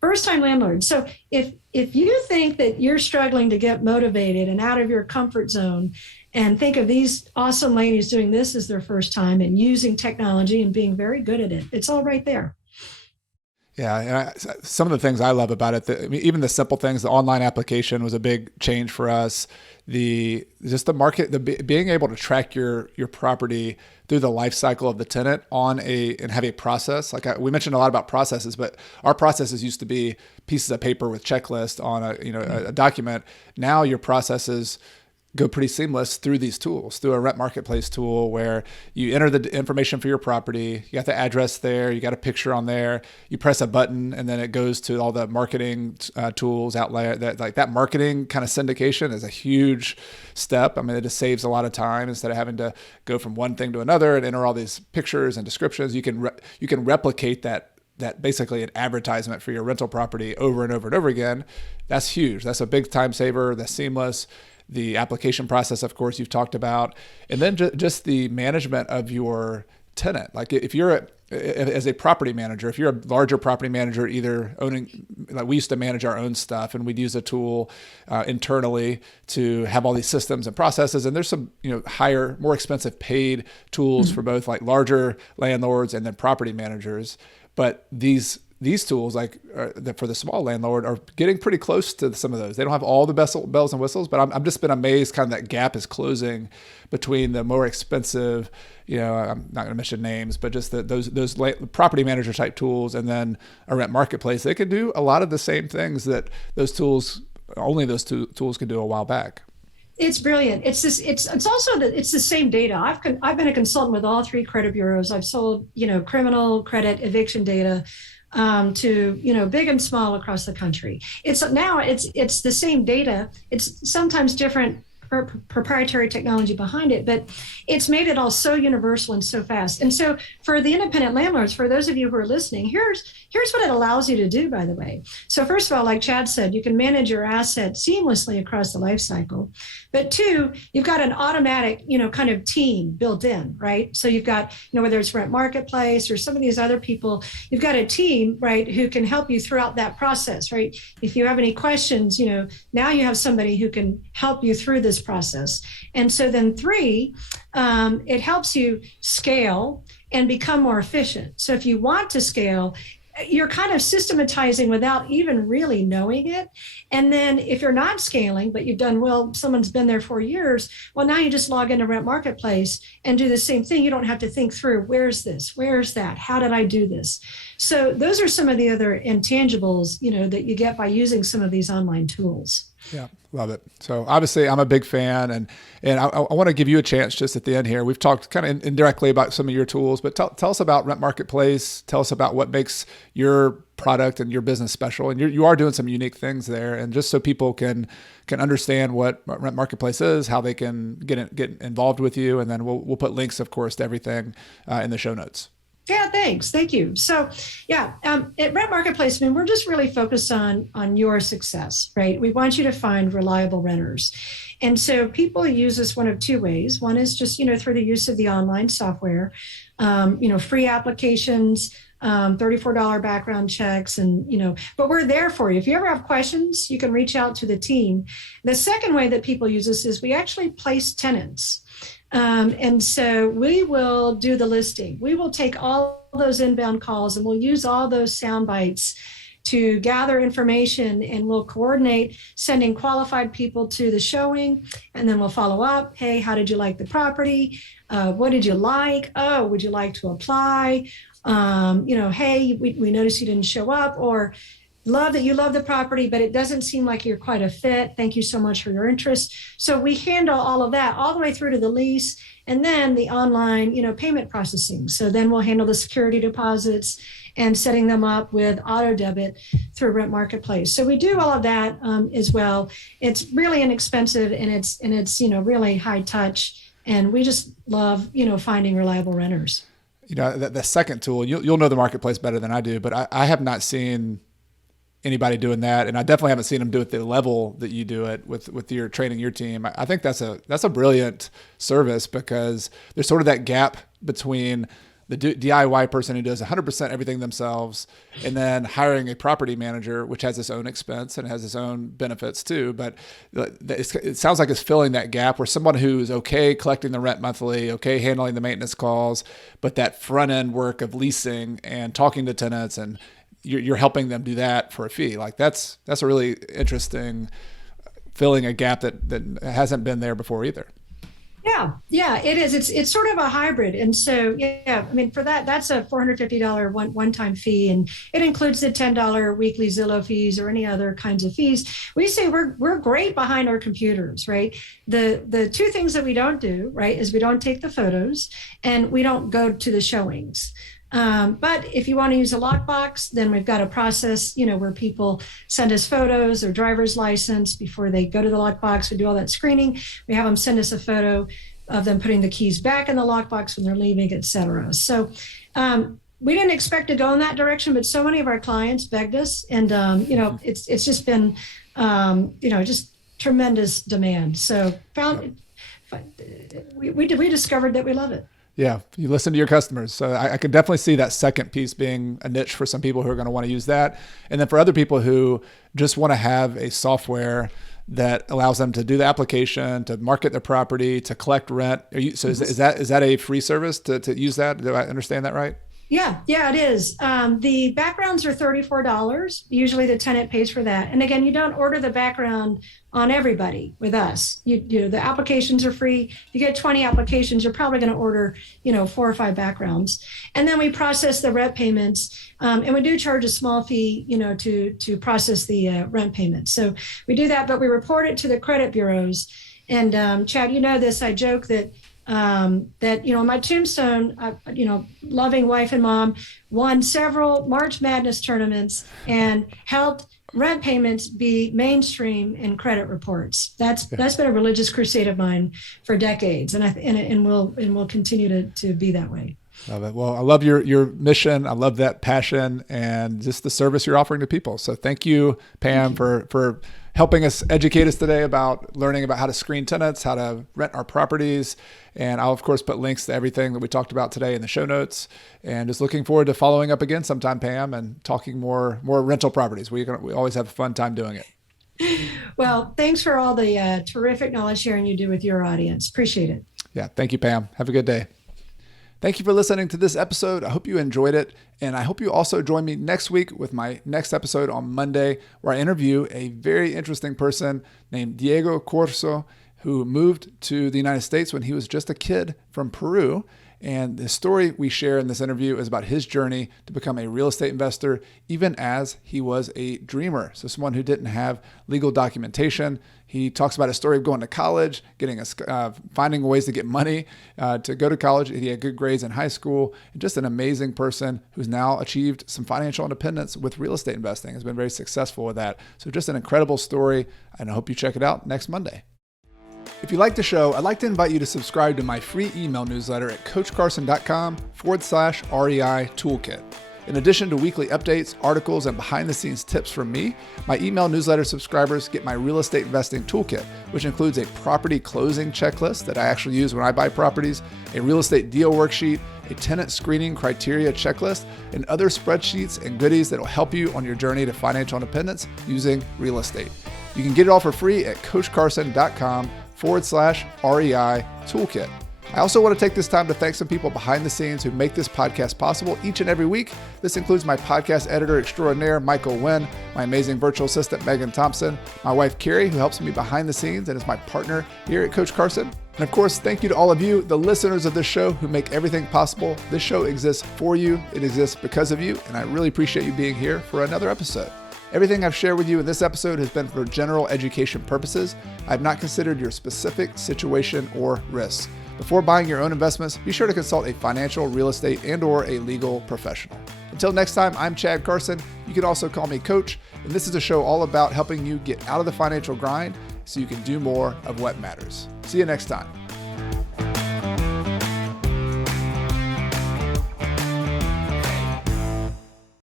So if you think that you're struggling to get motivated and out of your comfort zone and think of these awesome ladies doing this as their first time and using technology and being very good at it, it's all right there. Yeah, and some of the things I love about it, even the simple things, the online application was a big change for us. The market, being able to track your property through the life cycle of the tenant and have a process. We mentioned a lot about processes, but our processes used to be pieces of paper with checklists on a document. Now your processes go pretty seamless through these tools, through a Rent Marketplace tool where you enter the information for your property, you got the address there, you got a picture on there, you press a button, and then it goes to all the marketing tools out there. That marketing kind of syndication is a huge step. I mean, it just saves a lot of time instead of having to go from one thing to another and enter all these pictures and descriptions. You can replicate that basically an advertisement for your rental property over and over and over again. That's huge. That's a big time saver. That's seamless. The application process, of course, you've talked about, and then just the management of your tenant. Like if you're as a property manager, if you're a larger property manager, either owning, like we used to manage our own stuff, and we'd use a tool internally to have all these systems and processes. And there's some higher, more expensive paid tools for both like larger landlords and then property managers. But these tools, for the small landlord, are getting pretty close to some of those. They don't have all the best bells and whistles, but I've just been amazed kind of that gap is closing between the more expensive, I'm not going to mention names, but just those property manager type tools, and then a Rent Marketplace. They can do a lot of the same things that only those tools could do a while back. It's brilliant. It's also it's the same data. I've been a consultant with all 3 credit bureaus. I've sold, criminal credit eviction data to big and small across the country. It's the same data. It's sometimes different proprietary technology behind it, but it's made it all so universal and so fast. And so for the independent landlords, for those of you who are listening, here's what it allows you to do, by the way. So first of all, like Chad said, you can manage your asset seamlessly across the life cycle. But 2, you've got an automatic, kind of team built in, right? So you've got, whether it's Rent Marketplace or some of these other people, you've got a team, right, who can help you throughout that process, right? If you have any questions, now you have somebody who can help you through this process. And so then 3, it helps you scale and become more efficient. So if you want to scale, you're kind of systematizing without even really knowing it. And then if you're not scaling, but you've done well, someone's been there for years, well, now you just log into Rent Marketplace and do the same thing. You don't have to think through, where's this, where's that, how did I do this? So those are some of the other intangibles, that you get by using some of these online tools. Yeah, love it. So obviously I'm a big fan, and I want to give you a chance just at the end here. We've talked kind of indirectly about some of your tools, but tell us about Rent Marketplace. Tell us about what makes your product and your business special. And you are doing some unique things there. And just so people can understand what Rent Marketplace is, how they can get involved with you. And then we'll put links, of course, to everything in the show notes. Yeah, thanks. Thank you. So at Rent Marketplace, we're just really focused on your success, right? We want you to find reliable renters. And so people use this one of two ways. One is just, through the use of the online software, free applications, $34 background checks, but we're there for you. If you ever have questions, you can reach out to the team. The second way that people use this is we actually place tenants. And so we will do the listing. We will take all those inbound calls and we'll use all those sound bites to gather information, and we'll coordinate sending qualified people to the showing, and then we'll follow up. Hey, how did you like the property? What did you like? Oh, would you like to apply? Hey, we noticed you didn't show up, or love that you love the property, but it doesn't seem like you're quite a fit. Thank you so much for your interest. So we handle all of that all the way through to the lease, and then the online, payment processing. So then we'll handle the security deposits and setting them up with auto debit through Rent Marketplace. So we do all of that as well. It's really inexpensive, and it's really high touch, and we just love finding reliable renters. The second tool, you'll know the marketplace better than I do, but I have not seen anybody doing that, and I definitely haven't seen them do it at the level that you do it with your training your team. I think that's a brilliant service, because there's sort of that gap between the DIY person who does 100% everything themselves, and then hiring a property manager, which has its own expense and has its own benefits too. But it sounds like it's filling that gap where someone who's okay collecting the rent monthly, okay handling the maintenance calls, but that front end work of leasing and talking to tenants, and you're helping them do that for a fee. Like that's a really interesting filling a gap that hasn't been there before either. Yeah, it is. It's sort of a hybrid. And so, for that's a $450 one-time fee, and it includes the $10 weekly Zillow fees or any other kinds of fees. We say we're great behind our computers, right? The two things that we don't do, right, is we don't take the photos and we don't go to the showings. But if you want to use a lockbox, then we've got a process, where people send us photos, their driver's license before they go to the lockbox. We do all that screening. We have them send us a photo of them putting the keys back in the lockbox when they're leaving, et cetera. So we didn't expect to go in that direction, but so many of our clients begged us, and it's just been just tremendous demand. So we discovered that we love it. Yeah, you listen to your customers. So I can definitely see that second piece being a niche for some people who are going to want to use that. And then for other people who just want to have a software that allows them to do the application, to market their property, to collect rent. Is that a free service to use that? Do I understand that right? Yeah, it is. The backgrounds are $34. Usually the tenant pays for that. And again, you don't order the background on everybody with us. The applications are free. You get 20 applications, you're probably going to order, 4 or 5 backgrounds. And then we process the rent payments. And we do charge a small fee, to process the rent payments. So we do that, but we report it to the credit bureaus. And Chad, this, I joke that my tombstone, loving wife and mom, won several March Madness tournaments and helped rent payments be mainstream in credit reports. That's been a religious crusade of mine for decades, and will continue to be that way. Love it. Well, I love your mission. I love that passion and just the service you're offering to people. So thank you, Pam, for helping us educate us today about learning about how to screen tenants, how to rent our properties. And I'll, of course, put links to everything that we talked about today in the show notes. And just looking forward to following up again sometime, Pam, and talking more rental properties. We always have a fun time doing it. Well, thanks for all the terrific knowledge sharing you do with your audience. Appreciate it. Yeah. Thank you, Pam. Have a good day. Thank you for listening to this episode. I hope you enjoyed it. And I hope you also join me next week with my next episode on Monday, where I interview a very interesting person named Diego Corso, who moved to the United States when he was just a kid from Peru. And the story we share in this interview is about his journey to become a real estate investor, even as he was a dreamer. So someone who didn't have legal documentation. He talks about his story of going to college, finding ways to get money to go to college. He had good grades in high school, and just an amazing person who's now achieved some financial independence with real estate investing. Has been very successful with that. So just an incredible story, and I hope you check it out next Monday. If you like the show, I'd like to invite you to subscribe to my free email newsletter at coachcarson.com/REI toolkit. In addition to weekly updates, articles, and behind-the-scenes tips from me, my email newsletter subscribers get my real estate investing toolkit, which includes a property closing checklist that I actually use when I buy properties, a real estate deal worksheet, a tenant screening criteria checklist, and other spreadsheets and goodies that will help you on your journey to financial independence using real estate. You can get it all for free at coachcarson.com/REI toolkit. I also want to take this time to thank some people behind the scenes who make this podcast possible each and every week. This includes my podcast editor extraordinaire, Michael Wynn, my amazing virtual assistant, Megan Thompson, my wife, Carrie, who helps me behind the scenes and is my partner here at Coach Carson. And of course, thank you to all of you, the listeners of this show who make everything possible. This show exists for you. It exists because of you. And I really appreciate you being here for another episode. Everything I've shared with you in this episode has been for general education purposes. I have not considered your specific situation or risks. Before buying your own investments, be sure to consult a financial, real estate, and/or a legal professional. Until next time, I'm Chad Carson. You can also call me Coach, and this is a show all about helping you get out of the financial grind so you can do more of what matters. See you next time.